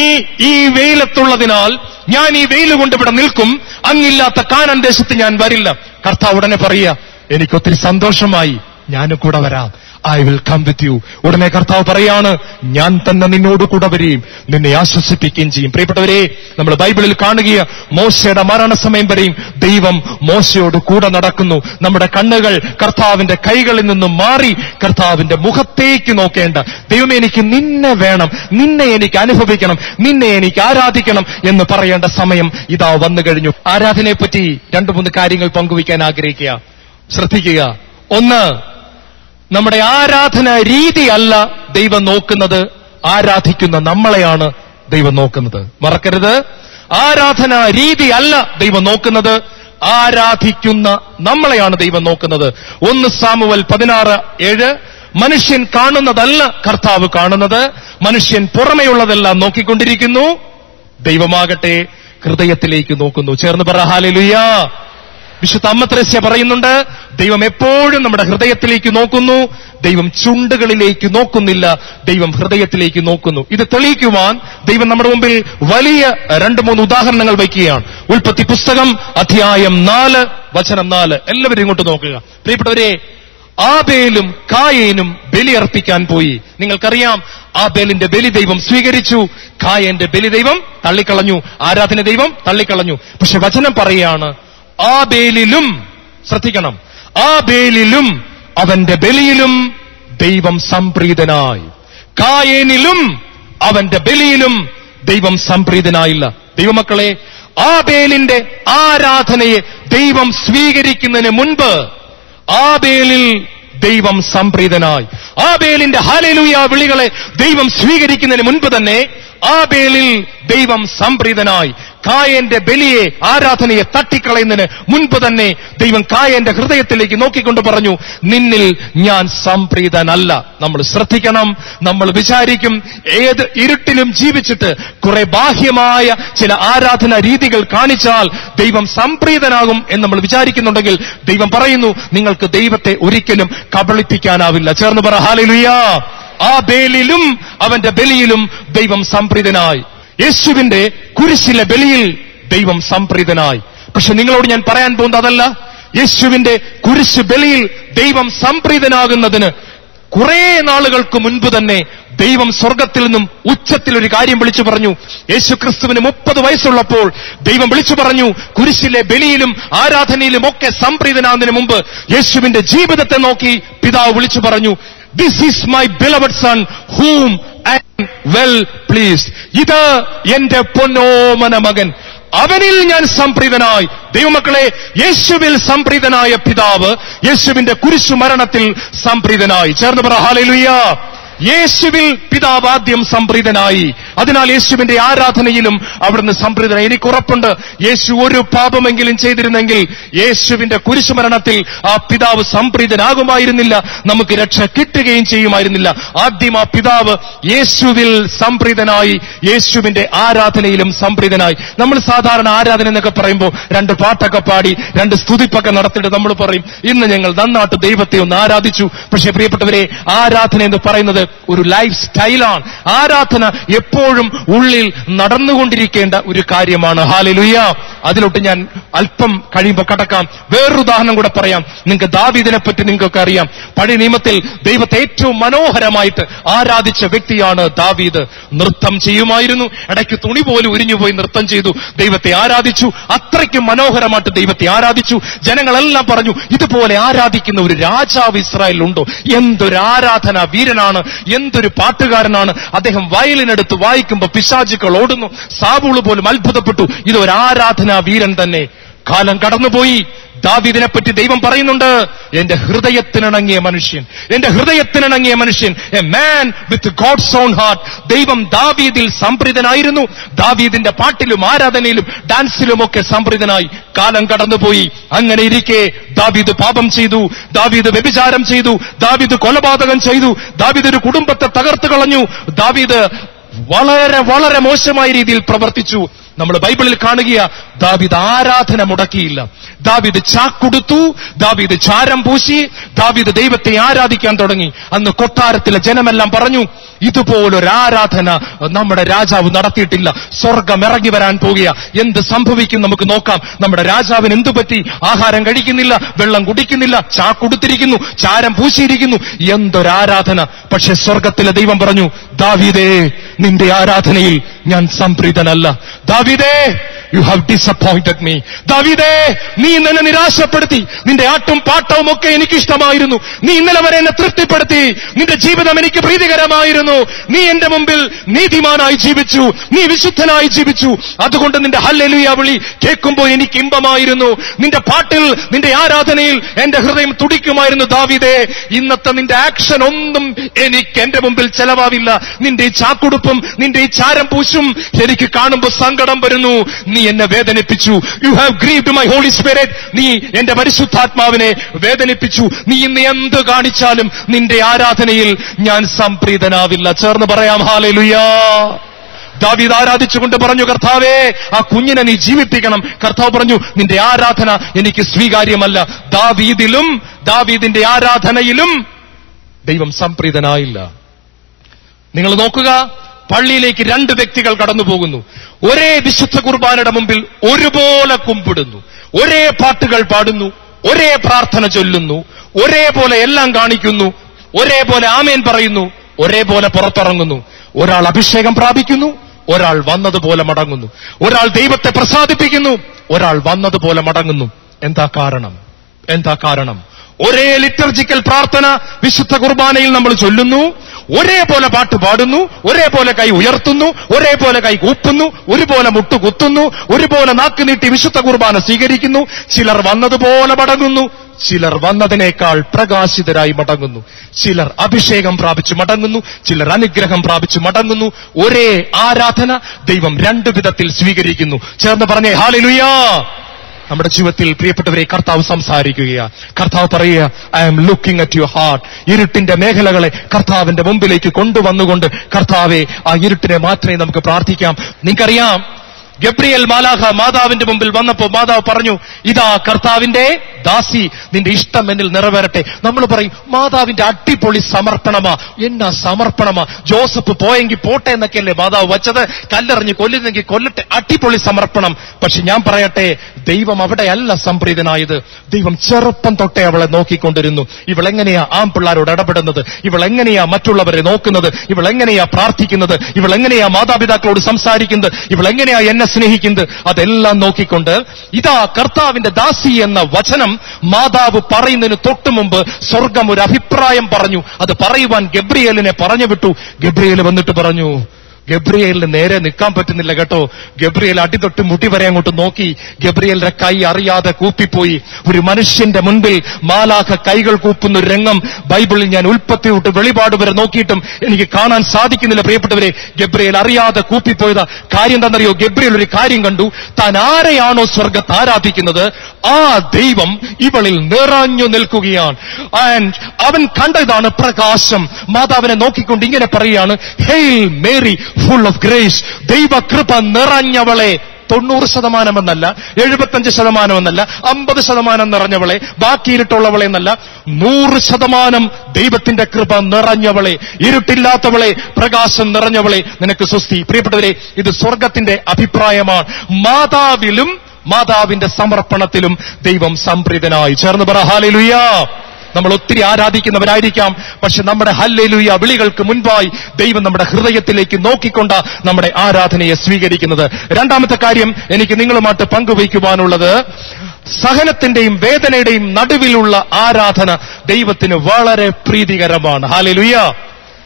ഈ വെയിലത്തുള്ളതിനാൽ ഞാൻ ഈ വെയിൽ കൊണ്ട് ഇവിടെ നിൽക്കും, അങ്ങില്ലാത്ത കാനാൻ ദേശത്ത് ഞാൻ വരില്ല. കർത്താവ് ഉടനെ പറയുക, എനിക്കൊത്തിരി സന്തോഷമായി, ഞാനും കൂടെ വരാം. I will come with you. ഉടനെ കർത്താവ് പറയാണ്, ഞാൻ തന്നെ നിന്നോട് കൂടെ വരികയും നിന്നെ ആശ്വസിപ്പിക്കുകയും ചെയ്യും. പ്രിയപ്പെട്ടവരെ, നമ്മൾ ബൈബിളിൽ കാണുക, മോശയുടെ മരണസമയം വരെയും ദൈവം മോശയോട് കൂടെ നടക്കുന്നു. നമ്മുടെ കണ്ണുകൾ കർത്താവിന്റെ കൈകളിൽ നിന്നും മാറി കർത്താവിന്റെ മുഖത്തേക്ക് നോക്കേണ്ട. ദൈവമേ, എനിക്ക് നിന്നെ വേണം, നിന്നെ എനിക്ക് അനുഭവിക്കണം, നിന്നെ എനിക്ക് ആരാധിക്കണം എന്ന് പറയേണ്ട സമയം ഇതാ വന്നു കഴിഞ്ഞു. ആരാധനയെ പറ്റി 2-3 കാര്യങ്ങൾ പങ്കുവയ്ക്കാൻ ആഗ്രഹിക്കുക. ശ്രദ്ധിക്കുക. ഒന്ന്, നമ്മുടെ ആരാധന രീതിയല്ല ദൈവം നോക്കുന്നത്, ആരാധിക്കുന്ന നമ്മളെയാണ് ദൈവം നോക്കുന്നത്. മറക്കരുത്, ആരാധന രീതി അല്ല ദൈവം നോക്കുന്നത്, ആരാധിക്കുന്ന നമ്മളെയാണ് ദൈവം നോക്കുന്നത്. 1 സാമുവേൽ 16:7. മനുഷ്യൻ കാണുന്നതല്ല കർത്താവ് കാണുന്നത്, മനുഷ്യൻ പുറമെയുള്ളതെല്ലാം നോക്കിക്കൊണ്ടിരിക്കുന്നു, ദൈവമാകട്ടെ ഹൃദയത്തിലേക്ക് നോക്കുന്നു. ചേർന്ന് പറ ഹല്ലേലൂയ. വിശുദ്ധ അമ്മ ത്രേസ്യ പറയുന്നുണ്ട്, ദൈവം എപ്പോഴും നമ്മുടെ ഹൃദയത്തിലേക്ക് നോക്കുന്നു, ദൈവം ചുണ്ടുകളിലേക്ക് നോക്കുന്നില്ല, ദൈവം ഹൃദയത്തിലേക്ക് നോക്കുന്നു. ഇത് തെളിയിക്കുവാൻ ദൈവം നമ്മുടെ മുമ്പിൽ വലിയ 2-3 ഉദാഹരണങ്ങൾ വയ്ക്കുകയാണ്. ഉൽപ്പത്തി പുസ്തകം അധ്യായം 4 വചനം 4. എല്ലാവരും ഇങ്ങോട്ട് നോക്കുക. പ്രിയപ്പെട്ടവരെ, ആബേലും കായേനും ബലിയർപ്പിക്കാൻ പോയി. നിങ്ങൾക്കറിയാം, ആബേലിന്റെ ബലി ദൈവം സ്വീകരിച്ചു, കായന്റെ ബലി ദൈവം തള്ളിക്കളഞ്ഞു, ആരാധന ദൈവം തള്ളിക്കളഞ്ഞു. പക്ഷെ വചനം പറയുകയാണ്, ആബേലിലും, ശ്രദ്ധിക്കണം, ആബേലിലും അവന്റെ ബലിയിലും ദൈവം സംപ്രീതനായി, കായേനിലും അവന്റെ ബലിയിലും ദൈവം സംപ്രീതനായില്ല. ദൈവമക്കളെ, ആബേലിന്റെ ആരാധനയെ ദൈവം സ്വീകരിക്കുന്നതിന് മുൻപ് ആബേലിൽ ദൈവം സംപ്രീതനായി. ആബേലിന്റെ ഹല്ലേലൂയ വിളികളെ ദൈവം സ്വീകരിക്കുന്നതിന് മുൻപ് തന്നെ ആബേലിൽ ദൈവം സംപ്രീതനായി. കായന്റെ ബലിയെ, ആരാധനയെ തട്ടിക്കളയുന്നതിന് മുൻപ് തന്നെ ദൈവം കായന്റെ ഹൃദയത്തിലേക്ക് നോക്കിക്കൊണ്ട് പറഞ്ഞു, നിന്നിൽ ഞാൻ സംപ്രീതനല്ല. നമ്മൾ ശ്രദ്ധിക്കണം. നമ്മൾ വിചാരിക്കും, ഏത് ഇരുട്ടിലും ജീവിച്ചിട്ട് കുറെ ബാഹ്യമായ ചില ആരാധന രീതികൾ കാണിച്ചാൽ ദൈവം സംപ്രീതനാകും എന്ന് നമ്മൾ വിചാരിക്കുന്നുണ്ടെങ്കിൽ ദൈവം പറയുന്നു, നിങ്ങൾക്ക് ദൈവത്തെ ഒരിക്കലും കബളിപ്പിക്കാനാവില്ല. ചേർന്ന് പറ ഹല്ലേലൂയ. ആബേലിലും അവന്റെ ബലിയിലും ദൈവം സംപ്രീതനായി. യേശുവിന്റെ കുരിശിലെ ബലിയിൽ ദൈവം സംപ്രീതനായി. പക്ഷെ നിങ്ങളോട് ഞാൻ പറയാൻ പോകുന്നത് അതല്ല. യേശുവിന്റെ കുരിശ് ബലിയിൽ ദൈവം സംപ്രീതനാകുന്നതിന് കുറെ നാളുകൾക്ക് മുൻപ് തന്നെ ദൈവം സ്വർഗത്തിൽ നിന്നും ഉച്ചത്തിൽ ഒരു കാര്യം വിളിച്ചു പറഞ്ഞു. യേശുക്രിസ്തുവിന് 30 വയസ്സുള്ളപ്പോൾ ദൈവം വിളിച്ചു പറഞ്ഞു, കുരിശിലെ ബലിയിലും ആരാധനയിലും ഒക്കെ സംപ്രീതനാകുന്നതിന് മുമ്പ് യേശുവിന്റെ ജീവിതത്തെ നോക്കി പിതാവ് വിളിച്ചു പറഞ്ഞു, this is my beloved son whom I am well pleased. ഇത് എന്റെ പൊന്നോമന മകൻ, അവനിൽ ഞാൻ സംപ്രീതനായി. ദൈവമക്കളെ, യേശുവിൽ സംപ്രീതനായ പിതാവ് യേശുവിന്റെ കുരിശു മരണത്തിൽ സംപ്രീതനായി. ചേർന്ന് പറ ഹല്ലേലൂയ. യേശുവിൽ പിതാവ് ആദ്യം സംപ്രീതനായി. അതിനാൽ യേശുവിന്റെ ആരാധനയിലും അവിടുന്ന് സംപ്രീതനായി. എനിക്ക് ഉറപ്പുണ്ട്, യേശു ഒരു പാപമെങ്കിലും ചെയ്തിരുന്നെങ്കിൽ യേശുവിന്റെ കുരിശുമരണത്തിൽ ആ പിതാവ് സംപ്രീതനാകുമായിരുന്നില്ല, നമുക്ക് രക്ഷ കിട്ടുകയും ചെയ്യുമായിരുന്നില്ല. ആദ്യം ആ പിതാവ് യേശുവിൽ സംപ്രീതനായി, യേശുവിന്റെ ആരാധനയിലും സംപ്രീതനായി. നമ്മൾ സാധാരണ ആരാധന എന്നൊക്കെ പറയുമ്പോൾ 2 പാട്ടൊക്കെ പാടി 2 സ്തുതിപ്പൊക്കെ നടത്തിയിട്ട് നമ്മൾ പറയും, ഇന്ന് ഞങ്ങൾ നന്നായിട്ട് ദൈവത്തെ ഒന്ന് ആരാധിച്ചു. പക്ഷേ പ്രിയപ്പെട്ടവരെ, ആരാധന എന്ന് പറയുന്നത് ഒരു ലൈഫ് സ്റ്റൈലാണ്. ആരാധന എപ്പോഴും ഉള്ളിൽ നടന്നുകൊണ്ടിരിക്കേണ്ട ഒരു കാര്യമാണ്. ഹല്ലേലൂയ. അതിലോട്ട് ഞാൻ അല്പം കഴിയുമ്പോൾ കടക്കാം. വേറൊരു ഉദാഹരണം കൂടെ പറയാം. നിങ്ങൾക്ക് ദാവീദിനെ പറ്റി നിങ്ങൾക്കൊക്കെ അറിയാം. പഴയ നിയമത്തിൽ ദൈവത്തെ ഏറ്റവും മനോഹരമായിട്ട് ആരാധിച്ച വ്യക്തിയാണ് ദാവീദ്. നൃത്തം ചെയ്യുമായിരുന്നു. ഇടയ്ക്ക് തുണി പോലും ഉരിഞ്ഞുപോയി നൃത്തം ചെയ്തു, ദൈവത്തെ ആരാധിച്ചു. അത്രയ്ക്കും മനോഹരമായിട്ട് ദൈവത്തെ ആരാധിച്ചു. ജനങ്ങളെല്ലാം പറഞ്ഞു, ഇതുപോലെ ആരാധിക്കുന്ന ഒരു രാജാവ് ഇസ്രായേലിലുണ്ടോ? എന്തൊരു ആരാധന വീരനാണ്, എന്തൊരു പാട്ടുകാരനാണ് അദ്ദേഹം. വയലിനെടുത്ത് വായിക്കുമ്പോൾ പിശാചുക്കൾ ഓടുന്നു. സാവൂള് പോലും അത്ഭുതപ്പെട്ടു, ഇതൊരു ആരാധനാ വീരൻ തന്നെ. കാലം കടന്നുപോയി. ദാവീദിനെ പറ്റി ദൈവം പറയുന്നുണ്ട്, എന്റെ ഹൃദയത്തിനിണങ്ങിയ മനുഷ്യൻ, എന്റെ ഹൃദയത്തിനിണങ്ങിയ മനുഷ്യൻ, a man with God's own heart. ദൈവം ദാവീദിൽ സംപ്രീതനായിരുന്നു. ദാവീദിന്റെ പാട്ടിലും ആരാധനയിലും ഡാൻസിലുമൊക്കെ സംപ്രീതനായി. കാലം കടന്നുപോയി. അങ്ങനെ ഇരിക്കെ ദാവീദ് പാപം ചെയ്തു, ദാവീദ് വ്യഭിചാരം ചെയ്തു, ദാവീദ് കൊലപാതകം ചെയ്തു, ദാവീദ് ഒരു കുടുംബത്തെ തകർത്ത് കളഞ്ഞു. ദാവീദ് വളരെ വളരെ മോശമായ രീതിയിൽ പ്രവർത്തിച്ചു. നമ്മൾ ബൈബിളിൽ കാണുക, ദാവീദ് ആരാധന മുടക്കിയില്ല. ദാവീദ് ചാക്കൊടുത്തു, ദാവീദ് ചാരം പൂശി, ദാവീദ് ദൈവത്തെ ആരാധിക്കാൻ തുടങ്ങി. അന്ന് കൊട്ടാരത്തിലെ ജനമെല്ലാം പറഞ്ഞു, ഇതുപോലൊരു ആരാധന നമ്മുടെ രാജാവ് നടത്തിയിട്ടില്ല. സ്വർഗം ഇറങ്ങി വരാൻ പോകുക, എന്ത് സംഭവിക്കും നമുക്ക് നോക്കാം. നമ്മുടെ രാജാവിന് എന്തു പറ്റി? ആഹാരം കഴിക്കുന്നില്ല, വെള്ളം കുടിക്കുന്നില്ല, ചാക്കൊടുത്തിരിക്കുന്നു, ചാരം പൂശിയിരിക്കുന്നു, എന്തൊരാരാധന. പക്ഷെ സ്വർഗത്തിലെ ദൈവം പറഞ്ഞു, ദാവീദേ, നിന്റെ ആരാധനയിൽ ഞാൻ സംപ്രീതനല്ല. ദാവീദേ, യു ഹാവ് ഡിസപ്പോയിന്റഡ് മീ. ദാവീദേ, നീ എന്നെ നിരാശപ്പെടുത്തി. നിന്റെ ആട്ടും പാട്ടവും ഒക്കെ എനിക്കിഷ്ടമായിരുന്നു. നീ ഇന്നലെ വരെ എന്നെ തൃപ്തിപ്പെടുത്തി. നിന്റെ ജീവിതം എനിക്ക് പ്രീതികരമായിരുന്നു. നീ എന്റെ മുമ്പിൽ നീതിമാനായി ജീവിച്ചു, നീ വിശുദ്ധനായി ജീവിച്ചു. അതുകൊണ്ട് നിന്റെ ഹല്ലേലൂയ വിളി കേൾക്കുമ്പോൾ എനിക്ക് ഇമ്പമായിരുന്നു. നിന്റെ പാട്ടിൽ, നിന്റെ ആരാധനയിൽ എന്റെ ഹൃദയം തുടിക്കുമായിരുന്നു. ദാവീദേ, ഇന്നത്തെ നിന്റെ ആക്ഷൻ ഒന്നും എനിക്ക് എന്റെ മുമ്പിൽ ചെലവാവില്ല. നിന്റെ ഈ ചാക്കുടുപ്പും നിന്റെ ഈ ചാരം പൂശും എനിക്ക് കാണുമ്പോൾ സങ്കടം വരുന്നു. നീ എന്നെ വേദനിപ്പിച്ചു. You have grieved my Holy Spirit. നീ എന്റെ പരിശുദ്ധാത്മാവിനെ വേദനിപ്പിച്ചു. നീ ഇന്ന് എന്ത് കാണിച്ചാലും നിന്റെ ആരാധനയിൽ ഞാൻ സംപ്രീതനാവില്ല. ചേർന്ന് പറയാം ഹല്ലേലൂയ. ദാവീദ് ആരാധിച്ചുകൊണ്ട് പറഞ്ഞു, കർത്താവേ, ആ കുഞ്ഞിനെ നീ ജീവിപ്പിക്കണം. കർത്താവ് പറഞ്ഞു, നിന്റെ ആരാധന എനിക്ക് സ്വീകാര്യമല്ല. ദാവീദിലും ദാവീദിന്റെ ആരാധനയിലും ദൈവം സംപ്രീതനായില്ല. നിങ്ങൾ നോക്കുക, പള്ളിയിലേക്ക് രണ്ട് വ്യക്തികൾ കടന്നു പോകുന്നു. ഒരേ വിശുദ്ധ കുർബാനയുടെ മുമ്പിൽ ഒരുപോലെ കുമ്പിടുന്നു, ഒരേ പാട്ടുകൾ പാടുന്നു, ഒരേ പ്രാർത്ഥന ചൊല്ലുന്നു, ഒരേപോലെ എല്ലാം കാണിക്കുന്നു, ഒരേപോലെ ആമേൻ പറയുന്നു, ഒരേപോലെ പുറത്തിറങ്ങുന്നു. ഒരാൾ അഭിഷേകം പ്രാപിക്കുന്നു, ഒരാൾ വന്നതുപോലെ മടങ്ങുന്നു. ഒരാൾ ദൈവത്തെ പ്രസാദിപ്പിക്കുന്നു, ഒരാൾ വന്നതുപോലെ മടങ്ങുന്നു. എന്താ കാരണം? എന്താ കാരണം? ഒരേ ലിറ്റർജിക്കൽ പ്രാർത്ഥന വിശുദ്ധ കുർബാനയിൽ നമ്മൾ ചൊല്ലുന്നു, ഒരേപോലെ പാട്ട് പാടുന്നു, ഒരേപോലെ കൈ ഉയർത്തുന്നു, ഒരേപോലെ കൈ കൂപ്പുന്നു, ഒരുപോലെ മുട്ടുകുത്തുന്നു, ഒരുപോലെ നാക്ക് നീട്ടി വിശുദ്ധ കുർബാന സ്വീകരിക്കുന്നു. ചിലർ വന്നതുപോലെ മടങ്ങുന്നു, ചിലർ വന്നതിനേക്കാൾ പ്രകാശിതരായി മടങ്ങുന്നു. ചിലർ അഭിഷേകം പ്രാപിച്ചു മടങ്ങുന്നു, ചിലർ അനുഗ്രഹം പ്രാപിച്ചു മടങ്ങുന്നു. ഒരേ ആരാധന ദൈവം രണ്ടു വിധത്തിൽ സ്വീകരിക്കുന്നു. ചേർന്ന് പറഞ്ഞേ ഹല്ലേലൂയ. നമ്മുടെ ജീവിതത്തിൽ പ്രിയപ്പെട്ടവരെ കർത്താവ് സംസാരിക്കുകയാണ്. കർത്താവ് പറയുക, I am looking at your heart. ഇരുട്ടിന്റെ മേഖലകളെ കർത്താവിന്റെ മുമ്പിലേക്ക് കൊണ്ടുവന്നുകൊണ്ട് കർത്താവെ, ആ ഇരുട്ടിനെ മാറ്റണേ നമുക്ക് പ്രാർത്ഥിക്കാം. നിങ്ങൾക്കറിയാം, ഗബ്രിയേൽ മാലാഖ മാതാവിന്റെ മുമ്പിൽ വന്നപ്പോ മാതാവ് പറഞ്ഞു, ഇതാ കർത്താവിന്റെ ദാസി, നിന്റെ ഇഷ്ടം എന്നിൽ നിറവേറട്ടെ. നമ്മൾ പറയും, മാതാവിന്റെ അടിപൊളി സമർപ്പണമാ. എന്നാ സമർപ്പണമാ? ജോസഫ് പോയെങ്കിൽ പോട്ടെ എന്നൊക്കെയല്ലേ മാതാവ് വച്ചത്. കല്ലെറിഞ്ഞ് കൊല്ലുന്നെങ്കിൽ കൊല്ലട്ടെ, അടിപൊളി സമർപ്പണം. പക്ഷെ ഞാൻ പറയട്ടെ, ദൈവം അവിടെയല്ല സംപ്രീതനായത്. ദൈവം ചെറുപ്പം തൊട്ടേ അവളെ നോക്കിക്കൊണ്ടിരുന്നു. ഇവളെങ്ങനെയാ ആൺപിള്ളാരോട് ഇടപെടുന്നത്, ഇവളെങ്ങനെയാ മറ്റുള്ളവരെ നോക്കുന്നത്, ഇവളെങ്ങനെയാ പ്രാർത്ഥിക്കുന്നത്, ഇവളെങ്ങനെയാ മാതാപിതാക്കളോട് സംസാരിക്കുന്നത്, ഇവളെങ്ങനെയാ എന്നെ സ്നേഹിക്കുന്നത്, അതെല്ലാം നോക്കിക്കൊണ്ട് ഇതാ കർത്താവിന്റെ ദാസി എന്ന വചനം മാതാവ് പറയുന്നതിന് തൊട്ടു മുമ്പ് സ്വർഗം ഒരു അഭിപ്രായം പറഞ്ഞു. അത് പറയുവാൻ ഗബ്രിയേലിനെ പറഞ്ഞു വിട്ടു. ഗബ്രിയേൽ വന്നിട്ട് പറഞ്ഞു, ഗബ്രിയേലിന് നേരെ നിൽക്കാൻ പറ്റുന്നില്ല കേട്ടോ. ഗബ്രിയേൽ അടിതൊട്ട് മുടി വരെ അങ്ങോട്ട് നോക്കി. ഗബ്രിയേലിന്റെ കൈ അറിയാതെ കൂപ്പിപ്പോയി. ഒരു മനുഷ്യന്റെ മുൻപിൽ മാലാഖ കൈകൾ കൂപ്പുന്ന ഒരു രംഗം ബൈബിളിൽ ഞാൻ ഉൽപ്പത്തി തൊട്ട് വെളിപാട് വരെ നോക്കിയിട്ടും എനിക്ക് കാണാൻ സാധിക്കുന്നില്ല. പ്രിയപ്പെട്ടവരെ, ഗബ്രിയേൽ അറിയാതെ കൂപ്പിപ്പോയതാ. കാര്യം എന്താണെന്നറിയോ? ഗബ്രിയേൽ ഒരു കാര്യം കണ്ടു. താൻ ആരെയാണോ സ്വർഗത്ത് ആരാധിക്കുന്നത്, ആ ദൈവം ഇവളിൽ നിറഞ്ഞു നിൽക്കുകയാണ്. ആൻഡ് അവൻ കണ്ടതാണ് പ്രകാശം. മാതാവിനെ നോക്കിക്കൊണ്ട് ഇങ്ങനെ പറയുകയാണ്, hail Mary full of grace. ദൈവകൃപ നിറഞ്ഞവളെ. 90% എന്നല്ല, 75% എന്നല്ല, 50% നിറഞ്ഞവളെ, ബാക്കി ഇരുട്ടുള്ളവളെ എന്നല്ല, 100% ദൈവത്തിന്റെ കൃപ നിറഞ്ഞവളെ, ഇരുട്ടില്ലാത്തവളെ, പ്രകാശം നിറഞ്ഞവളെ, നിനക്ക് സ്വസ്തി. പ്രിയപ്പെട്ടവരെ, ഇത് സ്വർഗത്തിന്റെ അഭിപ്രായമാണ്. മാതാവിലും മാതാവിന്റെ സമർപ്പണത്തിലും ദൈവം സംപ്രീതനായി. ചേർന്ന് പറ ഹല്ലേലൂയ. നമ്മൾ ഒത്തിരി ആരാധിക്കുന്നവരായിരിക്കാം, പക്ഷെ നമ്മുടെ ഹല്ലേലൂയ വിളികൾക്ക് മുൻപായി ദൈവം നമ്മുടെ ഹൃദയത്തിലേക്ക് നോക്കിക്കൊണ്ട് നമ്മുടെ ആരാധനയെ സ്വീകരിക്കുന്നത്. രണ്ടാമത്തെ കാര്യം എനിക്ക് നിങ്ങളുമായിട്ട് പങ്കുവയ്ക്കുവാനുള്ളത്, സഹനത്തിന്റെയും വേദനയുടെയും നടുവിലുള്ള ആരാധന ദൈവത്തിന് വളരെ പ്രീതികരമാണ്. ഹല്ലേലൂയ.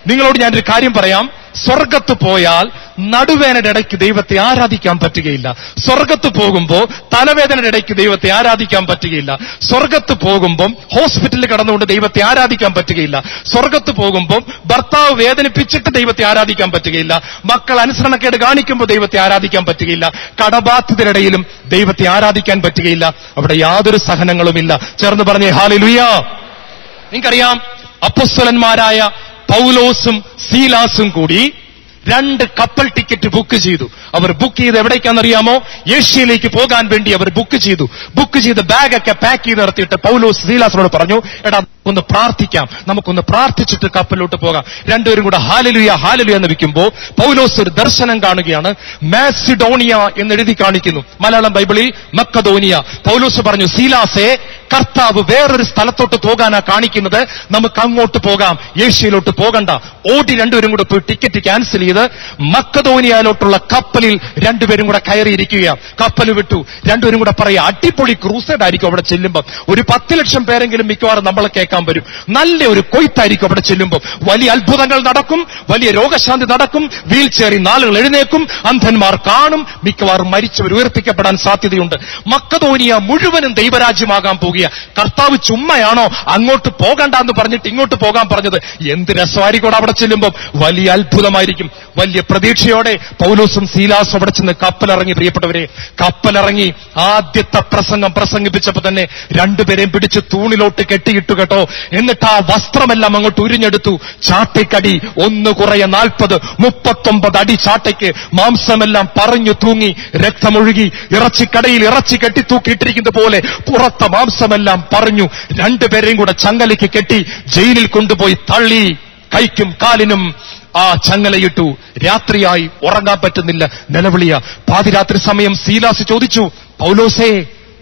നിങ്ങളോട് ഞാനൊരു കാര്യം പറയാം. സ്വർഗത്ത് പോയാൽ നടുവേദനയുടെ ഇടയ്ക്ക് ദൈവത്തെ ആരാധിക്കാൻ പറ്റുകയില്ല. സ്വർഗത്ത് പോകുമ്പോൾ തലവേദനയുടെ ഇടയ്ക്ക് ദൈവത്തെ ആരാധിക്കാൻ പറ്റുകയില്ല. സ്വർഗത്ത് പോകുമ്പോൾ ഹോസ്പിറ്റലിൽ കടന്നുകൊണ്ട് ദൈവത്തെ ആരാധിക്കാൻ പറ്റുകയില്ല. സ്വർഗത്ത് പോകുമ്പോൾ ഭർത്താവ് വേദനിപ്പിച്ചിട്ട് ദൈവത്തെ ആരാധിക്കാൻ പറ്റുകയില്ല. മക്കൾ അനുസരണക്കേട് കാണിക്കുമ്പോൾ ദൈവത്തെ ആരാധിക്കാൻ പറ്റുകയില്ല. കടബാധ്യതയിടയിലും ദൈവത്തെ ആരാധിക്കാൻ പറ്റുകയില്ല. അവിടെ യാതൊരു സഹനങ്ങളുമില്ല. ചേർന്ന് പറഞ്ഞേ ഹല്ലേലൂയ. നിങ്ങൾക്കറിയാം, അപ്പോസ്തലന്മാരായ പൗലോസും സീലാസും കൂടി 2 കപ്പൽ ടിക്കറ്റ് ബുക്ക് ചെയ്തു. അവർ ബുക്ക് ചെയ്ത് എവിടേക്കാണെന്നറിയാമോ? ഏഷ്യയിലേക്ക് പോകാൻ വേണ്ടി അവർ ബുക്ക് ചെയ്തു. ബുക്ക് ചെയ്ത് ബാഗൊക്കെ പാക്ക് ചെയ്ത് നിർത്തിയിട്ട് പൗലോസ് സീലാസിനോട് പറഞ്ഞു, എടാ ഒന്ന് പ്രാർത്ഥിക്കാം, നമുക്കൊന്ന് പ്രാർത്ഥിച്ചിട്ട് കപ്പലിലോട്ട് പോകാം. രണ്ടുപേരും കൂടെ ഹല്ലേലൂയ ഹല്ലേലൂയ എന്ന് വിളിക്കുമ്പോൾ പൗലോസ് ഒരു ദർശനം കാണുകയാണ്. മാസിഡോണിയ എന്ന് എഴുതി കാണിക്കുന്നു, മലയാളം ബൈബിളിൽ മക്കദോനിയ. പൗലോസ് പറഞ്ഞു, സീലാസെ, കർത്താവ് വേറൊരു സ്ഥലത്തോട്ട് പോകാനാ കാണിക്കുന്നത്, നമുക്ക് അങ്ങോട്ട് പോകാം, ഏഷ്യയിലോട്ട് പോകണ്ട. ഓടി രണ്ടുപേരും കൂടെ പോയി ടിക്കറ്റ് ക്യാൻസൽ ചെയ്ത് മക്കദോനിയയിലോട്ടുള്ള കപ്പലിൽ രണ്ടുപേരും കൂടെ കയറിയിരിക്കുകയാണ്. കപ്പൽ വിട്ടു. രണ്ടുപേരും കൂടെ പറയാ, അടിപൊളി ക്രൂസൈഡ് ആയിരിക്കും അവിടെ ചെല്ലുമ്പോൾ. ഒരു 10 ലക്ഷം പേരെങ്കിലും മിക്കവാറും നമ്മളെ കേൾക്കാൻ വരും. നല്ല ഒരു കൊയ്ത്തായിരിക്കും അവിടെ ചെല്ലുമ്പോൾ. വലിയ അത്ഭുതങ്ങൾ നടക്കും, വലിയ രോഗശാന്തി നടക്കും, വീൽ ചെയറിൽ ആളുകൾ എഴുന്നേക്കും, അന്ധന്മാർ കാണും, മിക്കവാറും മരിച്ചവർ ഉയർപ്പിക്കപ്പെടാൻ സാധ്യതയുണ്ട്. മക്കദോനിയ മുഴുവനും ദൈവരാജ്യമാകാൻ പോകുക. കർത്താവ് ചുമ്മയാണോ അങ്ങോട്ട് പോകണ്ടെന്ന് പറഞ്ഞിട്ട് ഇങ്ങോട്ട് പോകാൻ പറഞ്ഞത്? എന്ത് രസമായിരിക്കും അവിടെ ചെല്ലുമ്പോൾ. വലിയ അത്ഭുതമായിരിക്കും. വലിയ പ്രതീക്ഷയോടെ പൗലോസും സീലാസും അവിടെ ചെന്ന് കപ്പലിറങ്ങി. പ്രിയപ്പെട്ടവരെ, കപ്പലിറങ്ങി ആദ്യത്തെ പ്രസംഗം പ്രസംഗിപ്പിച്ചപ്പോ തന്നെ രണ്ടുപേരെയും പിടിച്ച് തൂണിലോട്ട് കെട്ടിയിട്ടു കേട്ടോ. എന്നിട്ട് ആ വസ്ത്രമെല്ലാം അങ്ങോട്ട് ഉരിഞ്ഞെടുത്തു. ചാട്ടയ്ക്കടി 1 കുറയ 40, 39 അടി ചാട്ടയ്ക്ക്. മാംസമെല്ലാം പറഞ്ഞു തൂങ്ങി, രക്തമൊഴുകി. ഇറച്ചിക്കടയിൽ ഇറച്ചി കെട്ടി തൂക്കിയിട്ടിരിക്കുന്നത് പോലെ പുറത്ത മാംസമെല്ലാം പറഞ്ഞു. രണ്ടുപേരെയും കൂടെ ചങ്ങലയ്ക്ക് കെട്ടി ജയിലിൽ കൊണ്ടുപോയി തള്ളി. കൈക്കും കാലിനും ആ ചങ്ങലയിട്ടു. രാത്രിയായി, ഉറങ്ങാൻ പറ്റുന്നില്ല, നിലവിളിയ. പാതിരാത്രി സമയം സീലാസ് ചോദിച്ചു, പൗലോസേ,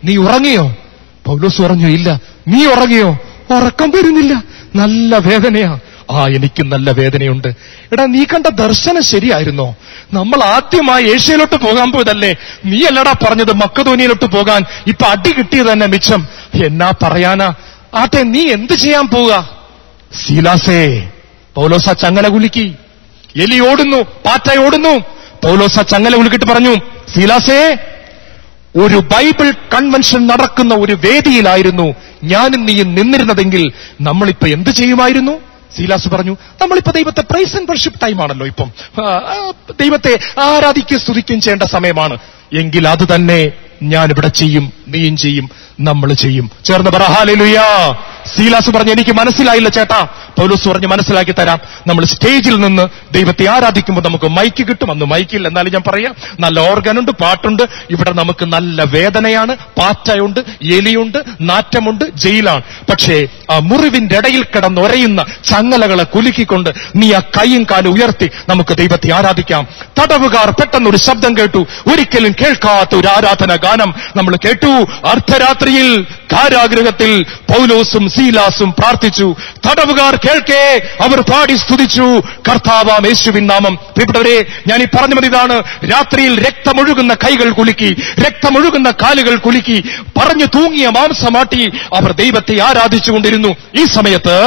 നീ ഉറങ്ങിയോ? പൗലോസ് പറഞ്ഞു, ഇല്ല. നീ ഉറങ്ങിയോ? ഉറക്കം വരുന്നില്ല, നല്ല വേദനയാ. എനിക്ക് നല്ല വേദനയുണ്ട്. എടാ, നീ കണ്ട ദർശനം ശരിയായിരുന്നോ? നമ്മൾ ആദ്യമായി ഏഷ്യയിലോട്ട് പോകാൻ പോയതല്ലേ? നീ അല്ലടാ പറഞ്ഞത് മക്കദോനിയയിലോട്ട് പോകാൻ. ഇപ്പൊ അടി കിട്ടിയത് തന്നെ മിച്ചം. എന്നാ പറയാനാ? ആട്ടെ, നീ എന്ത് ചെയ്യാൻ പോവുക? സീലാസേ, പൗലോസ ചങ്ങല കുലുക്കി. എലി ഓടുന്നു, പാറ്റ ഓടുന്നു. പൗലോസ ചങ്ങല കുലുക്കിട്ട് പറഞ്ഞു, സീലാസേ, ഒരു ബൈബിൾ കൺവെൻഷൻ നടക്കുന്ന ഒരു വേദിയിലായിരുന്നു ഞാനും നീയും നിന്നിരുന്നതെങ്കിൽ നമ്മളിപ്പോ എന്ത് ചെയ്യുമായിരുന്നു? സീലാസ് പറഞ്ഞു, നമ്മളിപ്പോ ദൈവത്തെ പ്രൈസ് ആൻഡ് വർഷിപ്പ് ടൈം ആണല്ലോ, ഇപ്പം ദൈവത്തെ ആരാധിക്കുകയും സ്തുതിക്കുകയും ചെയ്യേണ്ട സമയമാണ്. എങ്കിൽ അത് തന്നെ ഞാനിവിടെ ചെയ്യും, നീയും ചെയ്യും, നമ്മൾ ചെയ്യും. ചേർന്ന് പറ ഹല്ലേലൂയ. സീലാസ് പറഞ്ഞു, എനിക്ക് മനസ്സിലായില്ല ചേട്ടാ. പൗലോസ് പറഞ്ഞു, മനസ്സിലാക്കി തരാം. നമ്മൾ സ്റ്റേജിൽ നിന്ന് ദൈവത്തെ ആരാധിക്കുമ്പോൾ നമുക്ക് മൈക്ക് കിട്ടും. അന്ന് മൈക്കില്ല, എന്നാലും ഞാൻ പറയാം, നല്ല ഓർഗനുണ്ട്, പാട്ടുണ്ട്. ഇവിടെ നമുക്ക് നല്ല വേദനയാണ്, പാറ്റയുണ്ട്, എലിയുണ്ട്, നാറ്റമുണ്ട്, ജയിലാണ്. പക്ഷേ ആ മുറിവിന്റെ ഇടയിൽ കിടന്നൊരയുന്ന ചങ്ങലകളെ കുലുക്കിക്കൊണ്ട് നീ ആ കൈയും കാലും ഉയർത്തി നമുക്ക് ദൈവത്തെ ആരാധിക്കാം. തടവുകാർ പെട്ടെന്നൊരു ശബ്ദം കേട്ടു. ഒരിക്കലും കേൾക്കാത്ത ഒരു ആരാധന ഗാനം നമ്മൾ കേട്ടു. അർദ്ധരാത്രിയിൽ കാരാഗൃഹത്തിൽ പൗലോസും സീലാസും പ്രാർത്ഥിച്ചു. തടവുകാർ കേൾക്കേ അവർ പാടി സ്തുതിച്ചു കർത്താവാം യേശുവിൻ നാമം. പ്രിയപ്പെട്ടവരെ, ഞാൻ ഈ പറഞ്ഞു ഇതാണ്, രാത്രിയിൽ രക്തമൊഴുകുന്ന കൈകൾ കുലുക്കി, രക്തമൊഴുകുന്ന കാലുകൾ കുലുക്കി, പറഞ്ഞു തൂങ്ങിയ മാംസമാട്ടി അവർ ദൈവത്തെ ആരാധിച്ചുകൊണ്ടിരുന്നു. ഈ സമയത്ത്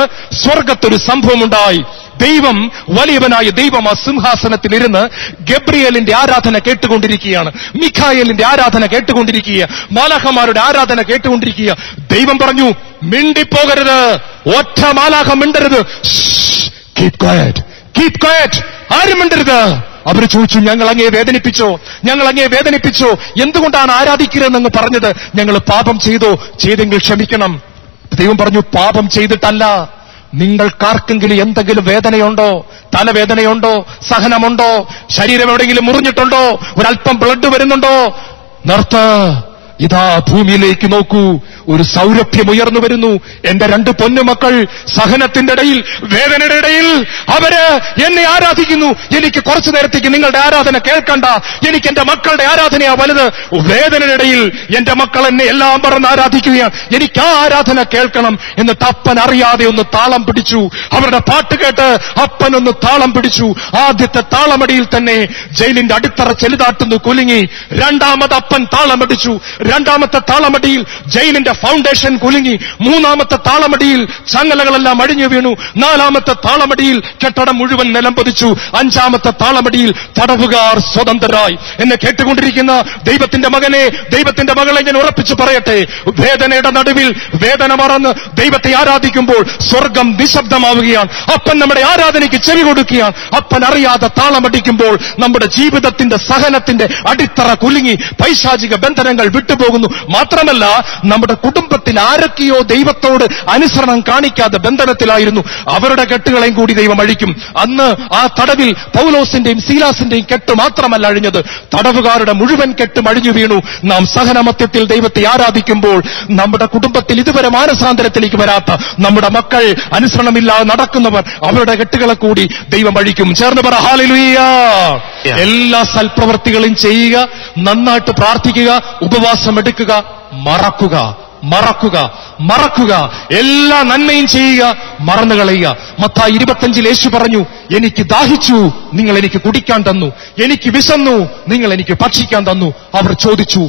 സ്വർഗത്തൊരു സംഭവമുണ്ടായി. ദൈവം, വലിയവനായ ദൈവം ആ സിംഹാസനത്തിലിരുന്ന് ഗബ്രിയേലിന്റെ ആരാധന കേട്ടുകൊണ്ടിരിക്കുകയാണ്. മിഖായേലിന്റെ ആരാധന കേട്ടുകൊണ്ടിരിക്കുക, മാലാഖമാരുടെ ആരാധന കേട്ടുകൊണ്ടിരിക്കുക. ദൈവം പറഞ്ഞു, മിണ്ടിപ്പോകരുത്, ഒറ്റ മാലാഖ മിണ്ടരുത്. കീപ് ക്വയറ്റ്, കീപ് ക്വയറ്റ്, ആരും മിണ്ടരുത്. അവർ ചോദിച്ചു, ഞങ്ങൾ അങ്ങേ വേദനിപ്പിച്ചോ? ഞങ്ങൾ അങ്ങേ വേദനിപ്പിച്ചോ? എന്തുകൊണ്ടാണ് ആരാധിക്കരുതെന്ന് പറഞ്ഞത്? ഞങ്ങൾ പാപം ചെയ്തെങ്കിൽ ക്ഷമിക്കണം. ദൈവം പറഞ്ഞു, പാപം ചെയ്തിട്ടല്ല. നിങ്ങൾക്കാർക്കെങ്കിലും എന്തെങ്കിലും വേദനയുണ്ടോ? തലവേദനയുണ്ടോ? സഹനമുണ്ടോ? ശരീരം എവിടെയെങ്കിലും മുറിഞ്ഞിട്ടുണ്ടോ? ഒരല്പം ബ്ലഡ് വരുന്നുണ്ടോ? നിർത്ത്. ഇതാ ഭൂമിയിലേക്ക് നോക്കൂ, ഒരു സൗരഭ്യം ഉയർന്നു വരുന്നു. എന്റെ 2 പൊന്നുമക്കൾ സഹനത്തിന്റെ ഇടയിൽ, വേദനയുടെ ഇടയിൽ അവര് എന്നെ ആരാധിക്കുന്നു. എനിക്ക് കുറച്ചു നേരത്തേക്ക് നിങ്ങളുടെ ആരാധന കേൾക്കണ്ട, എനിക്ക് എന്റെ മക്കളുടെ ആരാധനയാ വലുത്. വേദനയുടെ ഇടയിൽ എന്റെ മക്കൾ എന്നെ എല്ലാം പറഞ്ഞ് ആരാധിക്കുകയാണ്, എനിക്ക് ആ ആരാധന കേൾക്കണം. എന്നിട്ട് അപ്പൻ അറിയാതെ ഒന്ന് താളം പിടിച്ചു. അവരുടെ പാട്ട് കേട്ട് അപ്പനൊന്ന് താളം പിടിച്ചു. ആദ്യത്തെ താളമടിയിൽ തന്നെ ജയിലിന്റെ അടിത്തറ ചെലുതാട്ടുന്നു കുലുങ്ങി. രണ്ടാമത് അപ്പൻ താളമടിച്ചു. രണ്ടാമത്തെ താളമടിയിൽ ജയിലിന്റെ ഫൗണ്ടേഷൻ കുലുങ്ങി. മൂന്നാമത്തെ താളമടിയിൽ ചങ്ങലകളെല്ലാം അഴിഞ്ഞു വീണു. നാലാമത്തെ താളമടിയിൽ കെട്ടിടം മുഴുവൻ നിലംപതിച്ചു. അഞ്ചാമത്തെ താളമടിയിൽ തടവുകാർ സ്വതന്ത്രരായി. എന്നെ കേട്ടുകൊണ്ടിരിക്കുന്ന ദൈവത്തിന്റെ മകനെ, ദൈവത്തിന്റെ മകളെ ഞാൻ ഉറപ്പിച്ചു പറയട്ടെ, വേദനയുടെ നടുവിൽ വേദന മറന്ന് ദൈവത്തെ ആരാധിക്കുമ്പോൾ സ്വർഗം നിശബ്ദമാവുകയാണ്. അപ്പൻ നമ്മുടെ ആരാധനയ്ക്ക് ചെവി കൊടുക്കുകയാണ്. അപ്പൻ അറിയാതെ താളമടിക്കുമ്പോൾ നമ്മുടെ ജീവിതത്തിന്റെ സഹനത്തിന്റെ അടിത്തറ കുലുങ്ങി, പൈശാചിക ബന്ധനങ്ങൾ വിട്ടുപോകുന്നു. മാത്രമല്ല, നമ്മുടെ കുടുംബത്തിൽ ആരൊക്കെയോ ദൈവത്തോട് അനുസരണം കാണിക്കാതെ ബന്ധനത്തിലായിരുന്നു, അവരുടെ കെട്ടുകളെയും കൂടി ദൈവം അഴിക്കും. അന്ന് ആ തടവിൽ പൗലോസിന്റെയും സീലാസിന്റെയും കെട്ട് മാത്രമല്ല അഴിഞ്ഞത്, തടവുകാരുടെ മുഴുവൻ കെട്ടും അഴിഞ്ഞു വീണു. നാം സഹനമത്യത്തിൽ ദൈവത്തെ ആരാധിക്കുമ്പോൾ നമ്മുടെ കുടുംബത്തിൽ ഇതുവരെ മാനസാന്തരത്തിലേക്ക് വരാത്ത നമ്മുടെ മക്കൾ, അനുസരണമില്ലാതെ നടക്കുന്നവർ, അവരുടെ കെട്ടുകളെ കൂടി ദൈവം അഴിക്കും. ചേർന്ന് പറ ഹല്ലേലൂയ. എല്ലാ സൽപ്രവൃത്തികളും ചെയ്യുക, നന്നായിട്ട് പ്രാർത്ഥിക്കുക, ഉപവാസം എടുക്കുക, മറക്കുക, എല്ലാ നന്മയും ചെയ്യുക, മറന്നു കളയുക. മത്തായി 25 യേശു പറഞ്ഞു, എനിക്ക് ദാഹിച്ചു, നിങ്ങൾ എനിക്ക് കുടിക്കാൻ തന്നു, എനിക്ക് വിശന്നു, നിങ്ങൾ എനിക്ക് ഭക്ഷിക്കാൻ തന്നു. അവർ ചോദിച്ചു,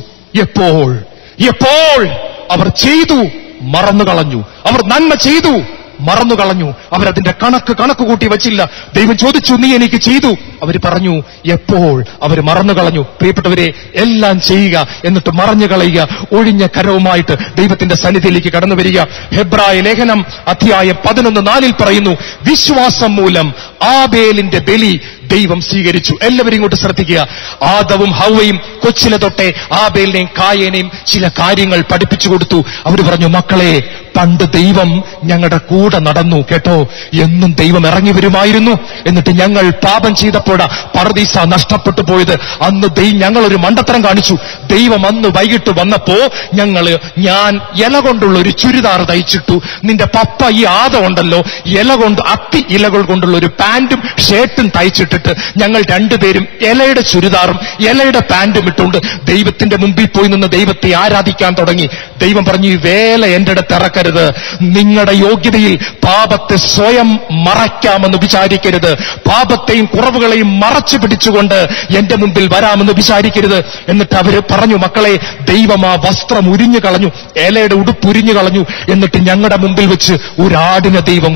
എപ്പോൾ? അവർ ചെയ്തു, മറന്നു കളഞ്ഞു. അവർ നന്മ ചെയ്തു, മറന്നു കളഞ്ഞു. അവരതിന്റെ കണക്ക് കൂട്ടി വച്ചില്ല. ദൈവം ചോദിച്ചു, നീ എനിക്ക് ചെയ്തു? അവർ പറഞ്ഞു, എപ്പോൾ? അവർ മറന്നു കളഞ്ഞു. പ്രിയപ്പെട്ടവരെ, എല്ലാം ചെയ്യുക, എന്നിട്ട് മറഞ്ഞു കളയുക. ഒഴിഞ്ഞ കരവുമായിട്ട് ദൈവത്തിന്റെ സന്നിധിയിലേക്ക് കടന്നു വരിക. ഹെബ്രായ ലേഖനം അധ്യായം 11:4 പറയുന്നു, വിശ്വാസം മൂലം ആബേലിന്റെ ബലി ദൈവം സ്വീകരിച്ചു. എല്ലാവരും ഇങ്ങോട്ട് ശ്രദ്ധിക്കുക. ആദവും ഹവ്വയും കൊച്ചിലെ തൊട്ടേ ആബേലിനെയും കായേനെയും ചില കാര്യങ്ങൾ പഠിപ്പിച്ചു കൊടുത്തു. അവർ പറഞ്ഞു, മക്കളെ, പണ്ട് ദൈവം ഞങ്ങളുടെ കൂടെ നടന്നു കേട്ടോ. എന്നും ദൈവം ഇറങ്ങി വരുമായിരുന്നു. എന്നിട്ട് ഞങ്ങൾ പാപം ചെയ്തപ്പോഴാ പർദീസ നഷ്ടപ്പെട്ടു പോയത്. അന്ന് ഞങ്ങളൊരു മണ്ടത്തരം കാണിച്ചു. ദൈവം അന്ന് വൈകിട്ട് വന്നപ്പോ ഞാൻ ഇല കൊണ്ടുള്ള ഒരു ചുരിദാർ തയ്ച്ചിട്ടു. നിന്റെ പപ്പ ഈ ആദ ഉണ്ടല്ലോ, അത്തി ഇലകൾ കൊണ്ടുള്ള ഒരു പാന്റും ഷർട്ടും തയ്ച്ചിട്ടിട്ട് ഞങ്ങൾ രണ്ടുപേരും ഇലയുടെ ചുരിദാറും ഇലയുടെ പാന്റും ഇട്ടുകൊണ്ട് ദൈവത്തിന്റെ മുമ്പിൽ പോയി നിന്ന് ദൈവത്തെ ആരാധിക്കാൻ തുടങ്ങി. ദൈവം പറഞ്ഞു, ഈ വേല എന്റെ അടുത്ത് ഇറക്കരുത്. നിങ്ങളുടെ യോഗ്യതയിൽ പാപത്തെ സ്വയം മറയ്ക്കാമെന്ന് വിചാരിക്കരുത്. പാപത്തെയും കുറവുകളെയും മറച്ചു പിടിച്ചുകൊണ്ട് എന്റെ മുമ്പിൽ വരാമെന്ന് വിചാരിക്കരുത്. എന്നിട്ട് അവര് പറഞ്ഞു, മക്കളെ, ദൈവം ആ വസ്ത്രം ഉരിഞ്ഞു കളഞ്ഞു, ഇലയുടെ ഉടുപ്പ് ഉരിഞ്ഞു കളഞ്ഞു. എന്നിട്ട് ഞങ്ങളുടെ മുമ്പിൽ വെച്ച് ഒരാടിനെ ദൈവം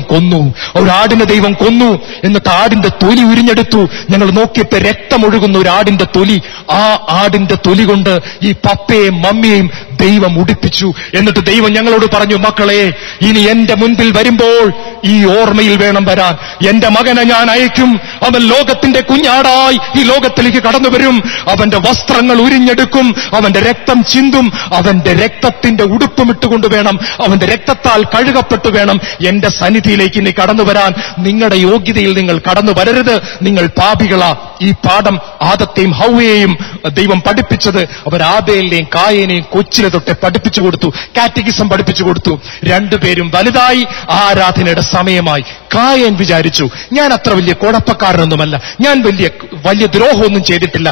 കൊന്നു. എന്നിട്ട് ആടിന്റെ തൊലി ഉരിഞ്ഞെടുത്തു. ഞങ്ങൾ നോക്കിയപ്പോ രക്തമൊഴുകുന്ന ഒരു ആടിന്റെ തൊലി. ആ ആടിന്റെ തൊലി കൊണ്ട് ഈ പപ്പയെയും മമ്മിയെയും ദൈവം ഉടുപ്പിച്ചു. എന്നിട്ട് ദൈവം ഞങ്ങളോട് പറഞ്ഞു, മക്കളെ, ഇനി എന്റെ മുൻപിൽ വരുമ്പോൾ ഈ ഓർമ്മയിൽ വേണം വരാൻ. എന്റെ മകനെ ഞാൻ അയക്കും. അവൻ ലോകത്തിന്റെ കുഞ്ഞാടായി ഈ ലോകത്തിലേക്ക് കടന്നു വരും. അവന്റെ വസ്ത്രങ്ങൾ ഉരിഞ്ഞെടുക്കും, അവന്റെ രക്തം ചിന്തും, അവന്റെ രക്തത്തിന്റെ ഉടുപ്പുമിട്ടുകൊണ്ട് വേണം, അവന്റെ രക്തത്താൽ കഴുകപ്പെട്ടു വേണം എന്റെ സന്നിധിയിലേക്ക് ഇനി കടന്നു വരാൻ. നിങ്ങളുടെ യോഗ്യതയിൽ നിങ്ങൾ കടന്നു വരരുത്, നിങ്ങൾ പാപികളാ. ഈ പാഠം ആദത്തെയും ഹവ്വയെയും ദൈവം പഠിപ്പിച്ചത് അവർ ആബേലിനെയും കായേനെയും കൊച്ചിലെ തൊട്ട് പഠിപ്പിച്ചു കൊടുത്തു, കാറ്റഗിസം പഠിപ്പിച്ചു കൊടുത്തു. രണ്ടുപേരും വലുതായി, ആരാധനയുടെ സമയമായി. കായേൻ വിചാരിച്ചു, ഞാൻ അത്ര വലിയ കുഴപ്പക്കാരനൊന്നുമല്ല, ഞാൻ വലിയ ദ്രോഹമൊന്നും ചെയ്തിട്ടില്ല,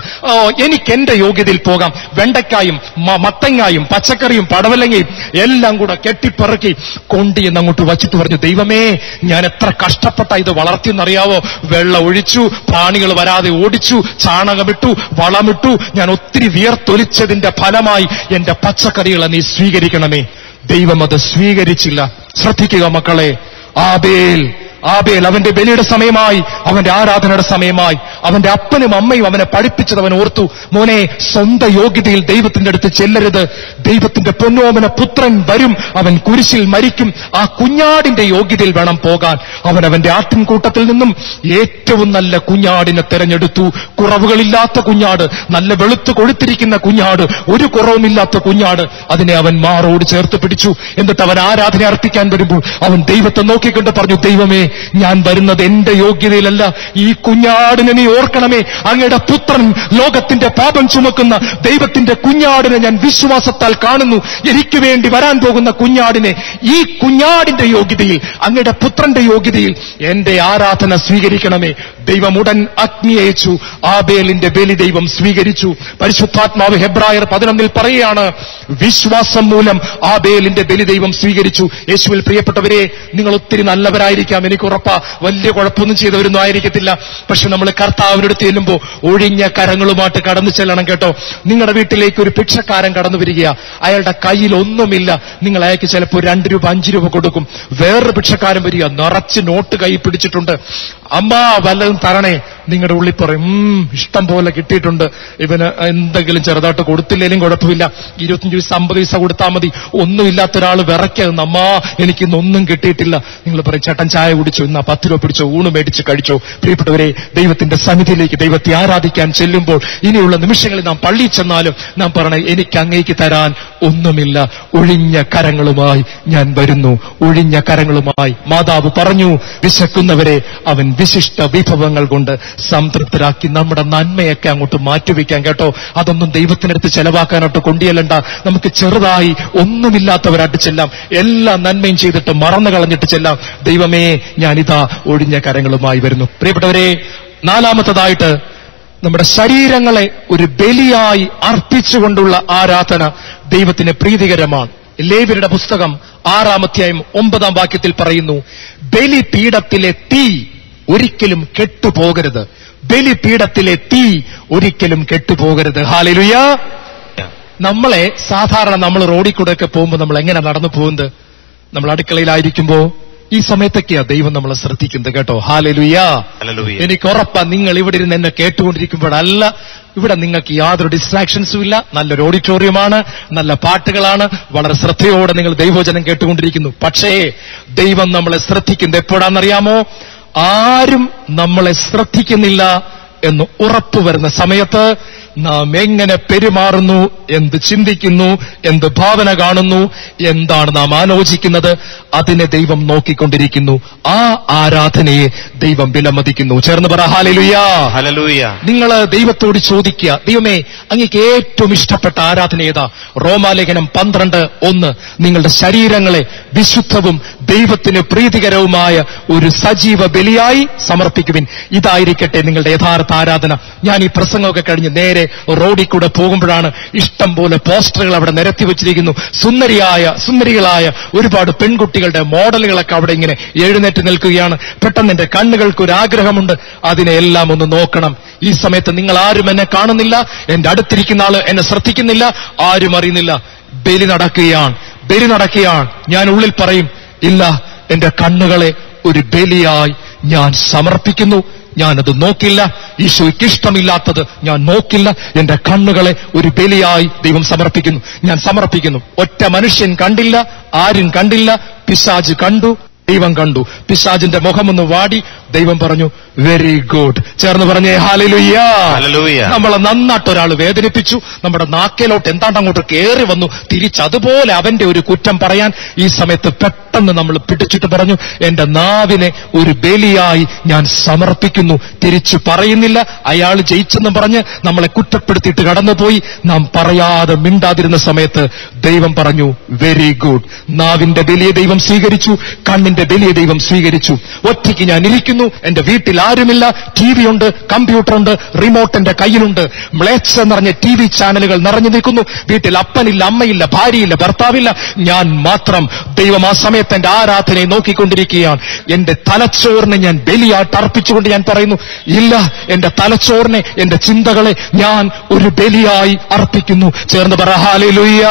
എനിക്ക് എന്റെ യോഗ്യതയിൽ പോകാം. വെണ്ടയ്ക്കായും മത്തങ്ങായും പച്ചക്കറിയും പടവലങ്ങയും എല്ലാം കൂടെ കെട്ടിപ്പിറക്കി കൊണ്ടിയെന്ന് അങ്ങോട്ട് വച്ചിട്ട് പറഞ്ഞു, ദൈവമേ, ഞാൻ എത്ര കഷ്ടപ്പെട്ട ഇത് വളർത്തിയെന്നറിയാവോ? വെള്ളം ഒഴിച്ചു, പ്രാണികൾ വരാതെ ഓടിച്ചു, ചാണകമിട്ടു, വളമിട്ടു, ഞാൻ ഒത്തിരി വിയർത്തൊലിച്ചതിന്റെ ഫലമായി എന്റെ പച്ചക്കറികളെ നീ സ്വീകരിക്കണമേ. ദൈവം അത് സ്വീകരിച്ചില്ല. ശ്രദ്ധിക്കുക മക്കളെ, ആബേൽ അവന്റെ ബലിയുടെ സമയമായി, അവന്റെ ആരാധനയുടെ സമയമായി. അവന്റെ അപ്പനും അമ്മയും അവനെ പഠിപ്പിച്ചത് അവൻ ഓർത്തു. മോനെ, സ്വന്തം യോഗ്യതയിൽ ദൈവത്തിന്റെ അടുത്ത് ചെല്ലരുത്. ദൈവത്തിന്റെ പൊന്നോമന പുത്രൻ വരും, അവൻ കുരിശിൽ മരിക്കും. ആ കുഞ്ഞാടിന്റെ യോഗ്യതയിൽ വേണം പോകാൻ. അവന്റെ ആട്ടിൻകൂട്ടത്തിൽ നിന്നും ഏറ്റവും നല്ല കുഞ്ഞാടിനെ തെരഞ്ഞെടുത്തു. കുറവുകളില്ലാത്ത കുഞ്ഞാട്, നല്ല വെളുത്തു കൊഴുത്തിരിക്കുന്ന കുഞ്ഞാട്, ഒരു കുറവുമില്ലാത്ത കുഞ്ഞാട്. അതിനെ അവൻ മാറോട് ചേർത്ത് പിടിച്ചു. എന്നിട്ട് അവൻ ആരാധന അർപ്പിക്കാൻ വരുമ്പോൾ അവൻ ദൈവത്തെ നോക്കിക്കൊണ്ട് പറഞ്ഞു, ദൈവമേ, ഞാൻ വരുന്നത് എന്റെ യോഗ്യതയിലല്ല. ഈ കുഞ്ഞാടിനെ നീ ഓർക്കണമേ. അങ്ങയുടെ പുത്രൻ, ലോകത്തിന്റെ പാപം ചുമക്കുന്ന ദൈവത്തിന്റെ കുഞ്ഞാടിനെ ഞാൻ വിശ്വാസത്താൽ കാണുന്നു. എനിക്ക് വേണ്ടി വരാൻ പോകുന്ന കുഞ്ഞാടിനെ, ഈ കുഞ്ഞാടിന്റെ യോഗ്യതയിൽ, അങ്ങയുടെ പുത്രന്റെ യോഗ്യതയിൽ എന്റെ ആരാധന സ്വീകരിക്കണമേ. ദൈവം ഉടൻ അഗ്നി അയച്ചു. ആബേലിന്റെ ബലി ദൈവം സ്വീകരിച്ചു. പരിശുദ്ധാത്മാവ് ഹെബ്രായർ 11 പറയുകയാണ്, വിശ്വാസം മൂലം ആബേലിന്റെ ബലി ദൈവം സ്വീകരിച്ചു. യേശുവിൽ പ്രിയപ്പെട്ടവരെ, നിങ്ങൾ ഒത്തിരി നല്ലവരായിരിക്കാം, എനിക്ക് ഉറപ്പാ. വലിയ കുഴപ്പമൊന്നും ചെയ്തവരൊന്നും ആയിരിക്കത്തില്ല. പക്ഷെ നമ്മൾ കർത്താവിനടുത്ത് ചെല്ലുമ്പോൾ ഒഴിഞ്ഞ കരങ്ങളുമായിട്ട് കടന്നു ചെല്ലണം കേട്ടോ. നിങ്ങളുടെ വീട്ടിലേക്ക് ഒരു ഭിക്ഷക്കാരൻ കടന്നു വരികയാ, അയാളുടെ കയ്യിൽ ഒന്നുമില്ല. നിങ്ങൾ അയാൾക്ക് ചിലപ്പോൾ 2 രൂപ 5 രൂപ കൊടുക്കും. വേറൊരു ഭിക്ഷക്കാരൻ വരിക, നിറച്ച് നോട്ട് കൈ പിടിച്ചിട്ടുണ്ട്. അമ്മ വല്ലതും തരണേ. നിങ്ങളുടെ ഉള്ളിൽ പറയും, ഇഷ്ടം പോലെ കിട്ടിയിട്ടുണ്ട്, ഇവന് എന്തെങ്കിലും ചെറുതായിട്ട് കൊടുത്തില്ലേലും കുഴപ്പമില്ല, 25 പൈസ 50 പൈസ കൊടുത്താൽ മതി. ഒന്നുമില്ലാത്ത ഒരാൾ വിറയ്ക്കുന്നു, അമ്മാ എനിക്കിന്നൊന്നും കിട്ടിയിട്ടില്ല. നിങ്ങൾ പറയും, ചേട്ടൻ ചായ കുടിച്ചോ, ഇന്നാ 10 രൂപ പിടിച്ചോ, ഊണ് മേടിച്ച് കഴിച്ചോ. പ്രിയപ്പെട്ടവരെ, ദൈവത്തിന്റെ സന്നിധിയിലേക്ക് ദൈവത്തെ ആരാധിക്കാൻ ചെല്ലുമ്പോൾ, ഇനിയുള്ള നിമിഷങ്ങളിൽ നാം പള്ളിയിൽ ചെന്നാലും നാം പറയണേ, എനിക്ക് അങ്ങേക്ക് തരാൻ ഒന്നുമില്ല, ഒഴിഞ്ഞ കരങ്ങളുമായി ഞാൻ വരുന്നു. ഒഴിഞ്ഞ കരങ്ങളുമായി മാതാവ് പറഞ്ഞു, വിശക്കുന്നവരെ അവൻ വിശിഷ്ട വിഭവങ്ങൾ കൊണ്ട് സംതൃപ്തരാക്കി. നമ്മുടെ നന്മയൊക്കെ അങ്ങോട്ട് മാറ്റിവെക്കാൻ കേട്ടോ. അതൊന്നും ദൈവത്തിനടുത്ത് ചെലവാക്കാനോട്ട് കൊണ്ടുചെല്ലണ്ട. നമുക്ക് ചെറുതായി ഒന്നുമില്ലാത്തവരായിട്ട് ചെല്ലാം, എല്ലാ നന്മയും ചെയ്തിട്ട് മറന്നു കളഞ്ഞിട്ട് ചെല്ലാം. ദൈവമേ, ഞാനിതാ ഒഴിഞ്ഞ കരങ്ങളുമായി വരുന്നു. പ്രിയപ്പെട്ടവരെ, 4-മത്തേതായിട്ട് നമ്മുടെ ശരീരങ്ങളെ ഒരു ബലിയായി അർപ്പിച്ചുകൊണ്ടുള്ള ആരാധന ദൈവത്തിന് പ്രീതികരമാണ്. ലേവ്യരുടെ പുസ്തകം 6-ാം അധ്യായം 9-ാം വാക്യത്തിൽ പറയുന്നു, ബലിപീഠത്തിലെ തീ ഒരിക്കലും കെട്ടുപോകരുത്. ബലിപീഠത്തിലെ തീ ഒരിക്കലും കെട്ടുപോകരുത്. ഹല്ലേലൂയ. നമ്മളെ സാധാരണ നമ്മൾ റോഡിൽ കൂടെയൊക്കെ പോകുമ്പോൾ നമ്മൾ എങ്ങനെ നടന്നു പോകുന്നത്? നമ്മൾ അടുക്കളയിലായിരിക്കുമ്പോ ഈ സമയത്തൊക്കെയാ ദൈവം നമ്മളെ ശ്രദ്ധിക്കുന്നത് കേട്ടോ. ഹല്ലേലൂയ. എനിക്ക് ഉറപ്പാ, നിങ്ങൾ ഇവിടെ ഇരുന്ന് എന്നെ കേട്ടുകൊണ്ടിരിക്കുമ്പോഴല്ല, ഇവിടെ നിങ്ങൾക്ക് യാതൊരു ഡിസ്ട്രാക്ഷൻസും ഇല്ല. നല്ലൊരു ഓഡിറ്റോറിയമാണ്, നല്ല പാട്ടുകളാണ്, വളരെ ശ്രദ്ധയോടെ നിങ്ങൾ ദൈവവചനം കേട്ടുകൊണ്ടിരിക്കുന്നു. പക്ഷേ ദൈവം നമ്മളെ ശ്രദ്ധിക്കുന്നത് എപ്പോഴാണെന്നറിയാമോ? ആരും നമ്മളെ ശ്രദ്ധിക്കുന്നില്ല എന്ന് ഉറപ്പുവരുന്ന സമയത്ത് നാം എങ്ങനെ പെരുമാറുന്നു, എന്ത് ചിന്തിക്കുന്നു, എന്ത് ഭാവന കാണുന്നു, എന്താണ് നാം ആലോചിക്കുന്നത്, അതിനെ ദൈവം നോക്കിക്കൊണ്ടിരിക്കുന്നു. ആ ആരാധനയെ ദൈവം വിലമതിക്കുന്നു. ചേർന്ന് പറ ഹല്ലേലൂയ. ഹല്ലേലൂയ. നിങ്ങൾ ദൈവത്തോട് ചോദിക്കുക, ദൈവമേ, അങ്ങേക്ക് ഏറ്റവും ഇഷ്ടപ്പെട്ട ആരാധന ഏതാ? റോമാലേഖനം 12:1, നിങ്ങളുടെ ശരീരങ്ങളെ വിശുദ്ധവും ദൈവത്തിന് പ്രീതികരവുമായ ഒരു സജീവ ബലിയായി സമർപ്പിക്കുവിൻ. ഇതായിരിക്കട്ടെ നിങ്ങളുടെ യഥാർത്ഥ ആരാധന. ഞാൻ ഈ പ്രസംഗമൊക്കെ കഴിഞ്ഞ് നേരെ റോഡിൽ കൂടെ പോകുമ്പോഴാണ് ഇഷ്ടം പോലെ പോസ്റ്ററുകൾ അവിടെ നിരത്തി വെച്ചിരിക്കുന്നു. സുന്ദരികളായ ഒരുപാട് പെൺകുട്ടികളുടെ മോഡലുകളൊക്കെ അവിടെ ഇങ്ങനെ എഴുന്നേറ്റ് നിൽക്കുകയാണ്. പെട്ടെന്ന് എന്റെ കണ്ണുകൾക്ക് ഒരു ആഗ്രഹമുണ്ട്, അതിനെ എല്ലാം ഒന്ന് നോക്കണം. ഈ സമയത്ത് നിങ്ങൾ ആരും എന്നെ കാണുന്നില്ല, എന്റെ അടുത്തിരിക്കുന്ന ആള് എന്നെ ശ്രദ്ധിക്കുന്നില്ല, ആരും അറിയുന്നില്ല. ബലി നടക്കുകയാണ്. ഞാൻ ഉള്ളിൽ പറയും, ഇല്ല, എന്റെ കണ്ണുകളെ ഒരു ബലിയായി ഞാൻ സമർപ്പിക്കുന്നു. ഞാനത് നോക്കില്ല. ഈശോയ്ക്ക് ഇഷ്ടമില്ലാത്തത് ഞാൻ നോക്കില്ല. എന്റെ കണ്ണുകളെ ഒരു ബലിയായി ദൈവം സമർപ്പിക്കുന്നു. ഞാൻ സമർപ്പിക്കുന്നു. ഒറ്റ മനുഷ്യൻ കണ്ടില്ല, ആരും കണ്ടില്ല. പിശാച് കണ്ടു, ദൈവം കണ്ടു. പിശാചിന്റെ മുഖമൊന്ന് വാടി. ദൈവം പറഞ്ഞു, വെരി ഗുഡ്. ചേർന്ന് പറഞ്ഞേ ഹല്ലേലൂയ. നമ്മളെ നന്നായിട്ട് ഒരാൾ വേദനിപ്പിച്ചു, നമ്മുടെ നാക്കിലോട്ട് എന്താണ്ട് അങ്ങോട്ട് കയറി വന്നു. തിരിച്ചതുപോലെ അവന്റെ ഒരു കുറ്റം പറയാൻ ഈ സമയത്ത് പെട്ടെന്ന് നമ്മൾ പിടിച്ചിട്ട് പറഞ്ഞു, എന്റെ നാവിനെ ഒരു ബലിയായി ഞാൻ സമർപ്പിക്കുന്നു. തിരിച്ചു പറയുന്നില്ല. അയാൾ ജയിച്ചെന്ന് പറഞ്ഞ് നമ്മളെ കുറ്റപ്പെടുത്തിയിട്ട് കടന്നുപോയി. നാം പറയാതെ മിണ്ടാതിരുന്ന സമയത്ത് ദൈവം പറഞ്ഞു, വെരി ഗുഡ്. നാവിന്റെ ബലിയെ ദൈവം സ്വീകരിച്ചു, കണ്ണിന്റെ ബലിയെ ദൈവം സ്വീകരിച്ചു. ഒറ്റയ്ക്ക് ഞാൻ ഇരിക്കുന്നു, എന്റെ വീട്ടിൽ ആരുമില്ല, ടി വി ഉണ്ട്, കമ്പ്യൂട്ടർ ഉണ്ട്, റിമോട്ട് എന്റെ കയ്യിലുണ്ട്. മ്ലേച്ഛ നിറഞ്ഞ TV ചാനലുകൾ നിറഞ്ഞു നിൽക്കുന്നു. വീട്ടിൽ അപ്പനില്ല, അമ്മയില്ല, ഭാര്യയില്ല, ഭർത്താവില്ല, ഞാൻ മാത്രം. ദൈവം ആ സമയത്ത് എന്റെ ആരാധനയെ നോക്കിക്കൊണ്ടിരിക്കുകയാണ്. എന്റെ തലച്ചോറിനെ ഞാൻ ബലിയായിട്ട് അർപ്പിച്ചുകൊണ്ട് ഞാൻ പറയുന്നു, ഇല്ല, എന്റെ തലച്ചോറിനെ, എന്റെ ചിന്തകളെ ഞാൻ ഒരു ബലിയായി അർപ്പിക്കുന്നു. ചേർന്ന് പറ ഹല്ലേലൂയ.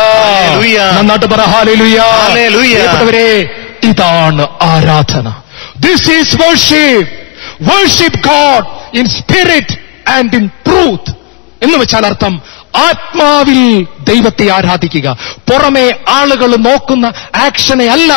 നന്നായിട്ട് പറ ഹല്ലേലൂയ. ഇതാണ് ആരാധന. This is worship. Worship God in spirit and in truth. എന്ന് വെച്ചാൽ അർത്ഥം, ആത്മാവിൽ ദൈവത്തെ ആരാധിക്കുക. പുറമേ ആളുകൾ നോക്കുന്ന ആക്ഷനെ അല്ല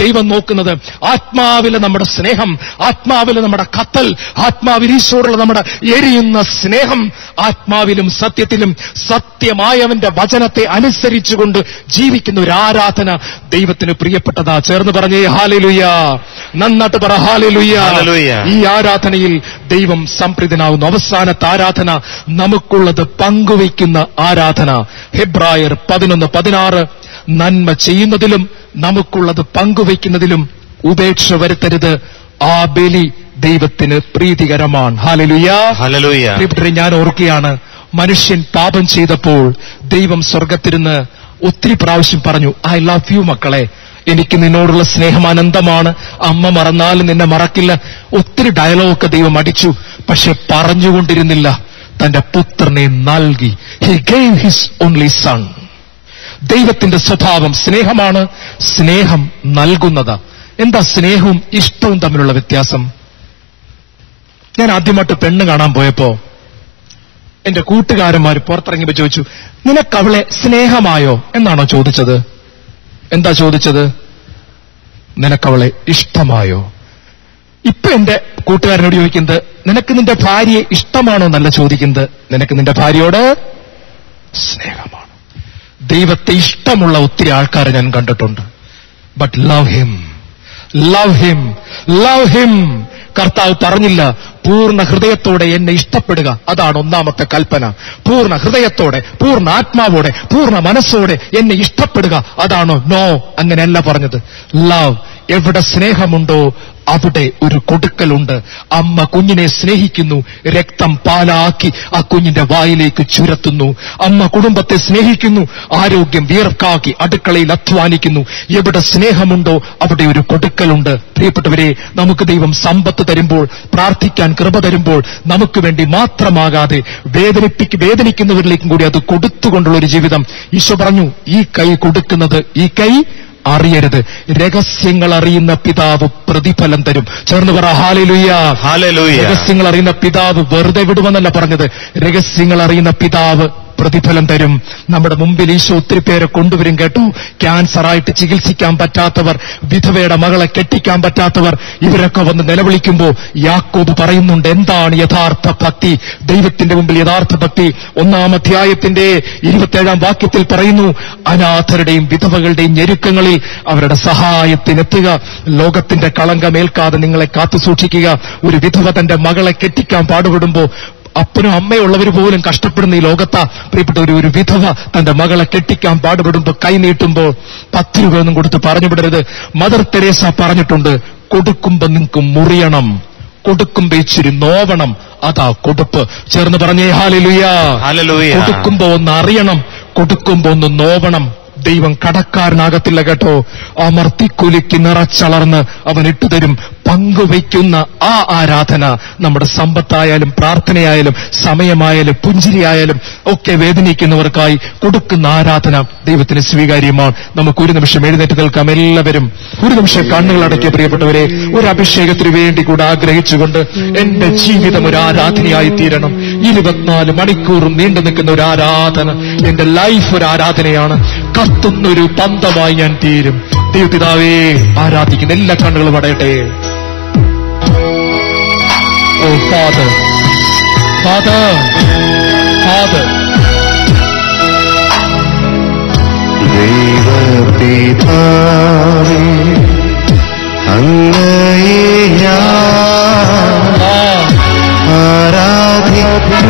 ദൈവം നോക്കുന്നത്. ആത്മാവിലെ നമ്മുടെ സ്നേഹം, ആത്മാവിലെ നമ്മുടെ കത്തൽ, ആത്മാവിൽ ഈശോയുള്ള നമ്മുടെ എരിയുന്ന സ്നേഹം, ആത്മാവിലും സത്യത്തിലും സത്യമായവന്റെ വചനത്തെ അനുസരിച്ചുകൊണ്ട് ജീവിക്കുന്ന ഒരു ആരാധന ദൈവത്തിന് പ്രിയപ്പെട്ടതാ. ചേർന്ന് പറഞ്ഞേ ഹല്ലേലൂയ. നന്നായിട്ട് പറ ഹല്ലേലൂയ. ഈ ആരാധനയിൽ ദൈവം സംപ്രീതനാവുന്നു. അവസാനത്തെ ആരാധന നമുക്കുള്ളത് പങ്കുവയ്ക്കുന്ന ആരാധന. ഹെബ്രായർ 11:16 നന്മ ചെയ്യുന്നതിലും നമുക്കുള്ളത് പങ്കുവയ്ക്കുന്നതിലും ഉപേക്ഷ വരുത്തരുത്. ആ ബലി ദൈവത്തിന് പ്രീതികരമാണ്. ഹല്ലേലൂയ. പ്രിയപ്പെട്ടവരെ, ഞാൻ ഓർക്കുകയാണ്, മനുഷ്യൻ പാപം ചെയ്തപ്പോൾ ദൈവം സ്വർഗത്തിരുന്ന് ഒത്തിരി പ്രാവശ്യം പറഞ്ഞു, ഐ ലവ് യു മക്കളെ, എനിക്ക് നിന്നോടുള്ള സ്നേഹം അനന്തമാണ്, അമ്മ മറന്നാലും നിന്നെ മറക്കില്ല. ഒത്തിരി ഡയലോഗൊക്കെ ദൈവം അടിച്ചു. പക്ഷെ പറഞ്ഞുകൊണ്ടിരുന്നില്ല, തന്റെ പുത്രനെ നൽകി. He gave his only sun. ദൈവത്തിന്റെ സ്വഭാവം സ്നേഹമാണ്. സ്നേഹം നൽകുന്നത്. എന്താ സ്നേഹവും ഇഷ്ടവും തമ്മിലുള്ള വ്യത്യാസം? ഞാൻ ആദ്യമായിട്ട് പെണ്ണ് കാണാൻ പോയപ്പോ എന്റെ കൂട്ടുകാരന്മാർ പുറത്തിറങ്ങിയപ്പോ ചോദിച്ചു, നിനക്കവളെ സ്നേഹമായോ എന്നാണോ ചോദിച്ചത്? എന്താ ചോദിച്ചത്? നിനക്കവളെ ഇഷ്ടമായോ? ഇപ്പൊ എന്റെ കൂട്ടുകാരനോട് ചോദിക്കുന്നത്, നിനക്ക് നിന്റെ ഭാര്യയെ ഇഷ്ടമാണോ എന്നല്ല ചോദിക്കുന്നത്, നിനക്ക് നിന്റെ ഭാര്യയോട് സ്നേഹമാണ്. ദൈവത്തെ ഇഷ്ടമുള്ള ഒത്തിരി ആൾക്കാരെ ഞാൻ കണ്ടിട്ടുണ്ട്. But love him, love him, love him. കർത്താവ് പറഞ്ഞില്ല പൂർണ്ണ ഹൃദയത്തോടെ എന്നെ ഇഷ്ടപ്പെടുക, അതാണ് ഒന്നാമത്തെ കൽപ്പന. പൂർണ്ണ ഹൃദയത്തോടെ, പൂർണ്ണ ആത്മാവോടെ, പൂർണ്ണ മനസ്സോടെ എന്നെ ഇഷ്ടപ്പെടുക, അതാണോ? നോ, അങ്ങനെയല്ല പറഞ്ഞത്. ലവ്, എവിടെ സ്നേഹമുണ്ടോ അവിടെ ഒരു കൊടുക്കലുണ്ട്. അമ്മ കുഞ്ഞിനെ സ്നേഹിക്കുന്നു, രക്തം പാലാക്കി ആ കുഞ്ഞിന്റെ വായിലേക്ക് ചുരത്തുന്നു. അമ്മ കുടുംബത്തെ സ്നേഹിക്കുന്നു, ആരോഗ്യം വിയർക്കാക്കി അടുക്കളയിൽ അധ്വാനിക്കുന്നു. എവിടെ സ്നേഹമുണ്ടോ അവിടെ ഒരു കൊടുക്കലുണ്ട്. പ്രിയപ്പെട്ടവരെ, നമുക്ക് ദൈവം സമ്പത്ത് തരുമ്പോൾ, പ്രാർത്ഥിക്കാൻ കൃപ തരുമ്പോൾ നമുക്ക് വേണ്ടി മാത്രമാകാതെ വേദനിക്കുന്നവരിലേക്കും കൂടി അത് കൊടുത്തുകൊണ്ടുള്ള ഒരു ജീവിതം. ഈശോ പറഞ്ഞു, ഈ കൈ കൊടുക്കുന്നത് ഈ കൈ അറിയരുത്. രഹസ്യങ്ങൾ അറിയുന്ന പിതാവ് പ്രതിഫലം തരും. ചേർന്ന് പറ ഹല്ലേലൂയ. രഹസ്യങ്ങൾ അറിയുന്ന പിതാവ് വെറുതെ വിടുമെന്നല്ല പറഞ്ഞത്. രഹസ്യങ്ങൾ അറിയുന്ന പിതാവ് പ്രതിഫലം തരും. നമ്മുടെ മുമ്പിൽ ഈശോ ഒത്തിരി പേരെ കൊണ്ടുവരും കേട്ടു. ക്യാൻസറായിട്ട് ചികിത്സിക്കാൻ പറ്റാത്തവർ, വിധവയുടെ മകളെ കെട്ടിക്കാൻ പറ്റാത്തവർ, ഇവരൊക്കെ വന്ന് നിലവിളിക്കുമ്പോൾ യാക്കോബ് പറയുന്നുണ്ട്, എന്താണ് യഥാർത്ഥ ഭക്തി? ദൈവത്തിന്റെ മുമ്പിൽ യഥാർത്ഥ ഭക്തി 1-ാം അധ്യായത്തിന്റെ 27-ാം വാക്യത്തിൽ പറയുന്നു, അനാഥരുടെയും വിധവകളുടെയും ഞെരുക്കങ്ങളിൽ അവരുടെ സഹായത്തിനെത്തുക, ലോകത്തിന്റെ കളങ്കമേൽക്കാതെ നിങ്ങളെ കാത്തുസൂക്ഷിക്കുക. ഒരു വിധവ തന്റെ മകളെ കെട്ടിക്കാൻ പാടുപെടുമ്പോ, അപ്പനും അമ്മയുള്ളവർ പോലും കഷ്ടപ്പെടുന്ന ഈ ലോകത്താ പ്രിയപ്പെട്ട ഒരു വിധവ തന്റെ മകളെ കെട്ടിക്കാൻ പാടുപെടുമ്പോ കൈ നീട്ടുമ്പോ 10 രൂപ ഒന്നും കൊടുത്ത് പറഞ്ഞു വിടരുത്. മദർ തെരേസ പറഞ്ഞിട്ടുണ്ട്, കൊടുക്കുമ്പോ നിങ്ങൾക്ക് മുറിയണം, കൊടുക്കുമ്പോ ഇച്ചിരി നോവണം, അതാ കൊടുപ്പ്. ചേർന്ന് പറഞ്ഞേ ഹല്ലേലൂയ. കൊടുക്കുമ്പോ ഒന്ന് അറിയണം, കൊടുക്കുമ്പോ ഒന്ന് നോവണം. ദൈവം കടക്കാരനാകത്തില്ല കേട്ടോ. അമർത്തിക്കുലുക്കി നിറച്ചളർന്ന് അവൻ ഇട്ടുതരും. പങ്കുവയ്ക്കുന്ന ആ ആരാധന നമ്മുടെ സമ്പത്തായാലും പ്രാർത്ഥനയായാലും സമയമായാലും പുഞ്ചിരിയായാലും ഒക്കെ വേദനിക്കുന്നവർക്കായി കൊടുക്കുന്ന ആരാധന ദൈവത്തിന് സ്വീകാര്യമാണ്. നമുക്ക് ഒരു നിമിഷം എഴുന്നേറ്റ് നിൽക്കാം. എല്ലാവരും ഒരു നിമിഷം കണ്ണുകൾ അടയ്ക്കുക. പ്രിയപ്പെട്ടവരെ, ഒരു അഭിഷേകത്തിന് വേണ്ടി കൂടെ ആഗ്രഹിച്ചുകൊണ്ട് എന്റെ ജീവിതം ഒരു ആരാധനയായി തീരണം. 24 മണിക്കൂറും നീണ്ടു നിൽക്കുന്ന ഒരു ആരാധന, എന്റെ ലൈഫ് ഒരു ആരാധനയാണ്. കത്തുന്നൊരു പന്തമായി ഞാൻ തീരും. ദൈവപിതാവേ, ആരാധിക്കുന്ന എല്ലാ കണ്ണുകളും അടയട്ടെ. ഓ ഫാദർ, ഫാദർ, ഫാദർ. ദൈവപിതാവേ, അങ്ങയെ ഞാൻ ആരാധിക്കുന്നു,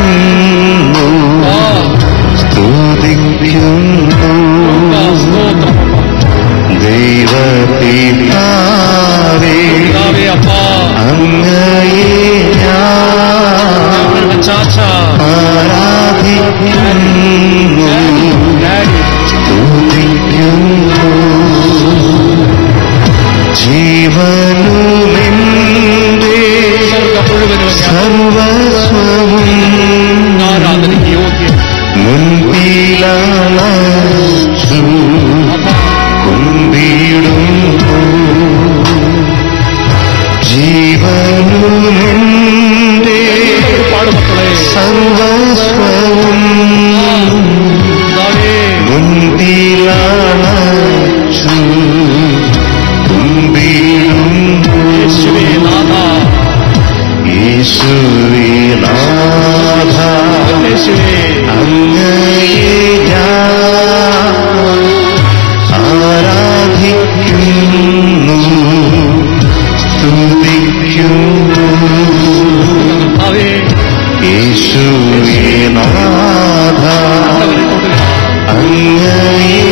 സ്തുതിക്കുന്നു. ദൈവപിതാവേ, അങ്ങയെ ആരാധിക്കുന്നു, സ്തുതിക്കുന്നു. അങ്ങയെ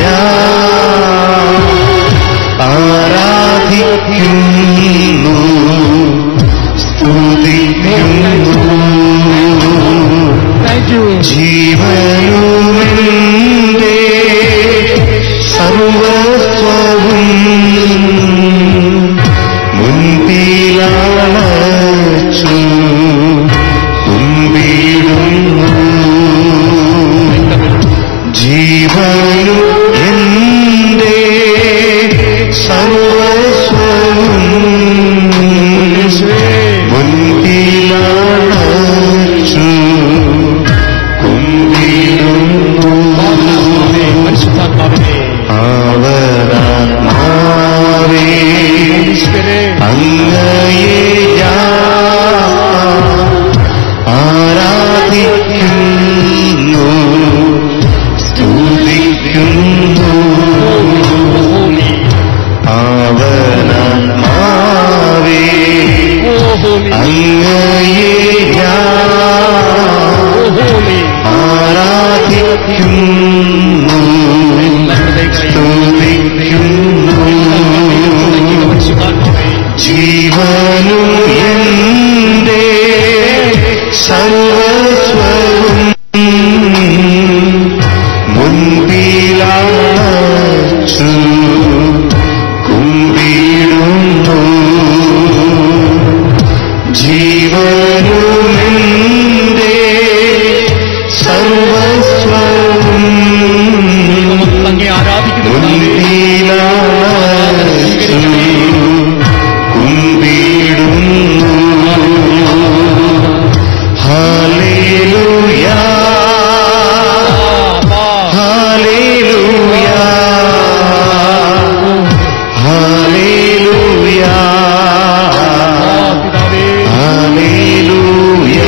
ഞാൻ ആരാധിക്കുന്നു, സ്തുതിക്കുന്നു. ജീവനുമെന്റെ സർവസ്വവും മുൻപിലണച്ചു കുമ്പിടുന്നു. ജീവനു എന്റെ സർവസ്വവും മുൻപിലണച്ചു കുമ്പിടുന്നു. ആവരാത്മാവേ അങ്ങയെ ഞാൻ ആരാധിക്കുന്നു, സ്തുതിക്കുന്നു. ആവരാത്മാവേ അങ്ങയെ ഞാൻ ആരാധിക്കുന്നു, സ്തുതിക്കുന്നു. ജീവനു എന്റെ സർവസ്വവും മുൻപിലണച്ചു കുമ്പിടുന്നു. ജീവനുമെന്റെ സർവസ്വവും മുൻപിലണച്ചു കുമ്പിടുന്നു. ഹല്ലേലൂയ, ഹല്ലേലൂയ, ഹല്ലേലൂയ, ഹല്ലേലൂയ, ഹല്ലേലൂയ,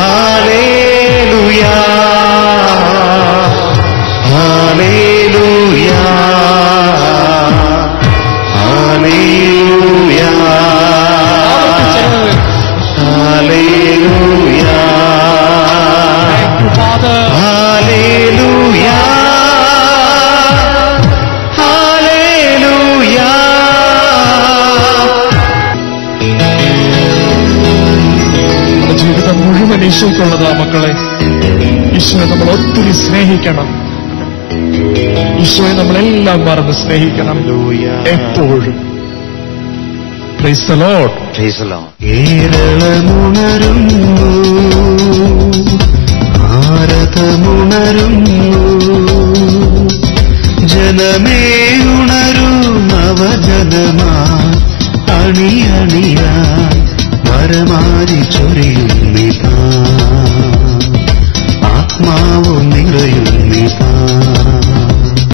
ഹല്ലേലൂയ, ഹല്ലേലൂയ, ഹല്ലേലൂയ, ഹല്ലേലൂയ, ഹല്ലേലൂയ, ഹല്ലേലൂയ. നമ്മുടെ ജീവിതം മുഴുവൻ ഈശോയ്ക്കുള്ളതാ മക്കളെ. ഈശോയെ നമ്മൾ ഒത്തിരി സ്നേഹിക്കണം. ഈശോയെ നമ്മളെല്ലാം മറന്ന് സ്നേഹിക്കണം എപ്പോഴും. Praise the Lord. കേരളമുണരുന്നു, ഭാരതമുണരുന്നു, ജനമേ ഉണരൂ നവജനമാ, അണിയണിയായി വരമാരി ചൊരിയുന്നു.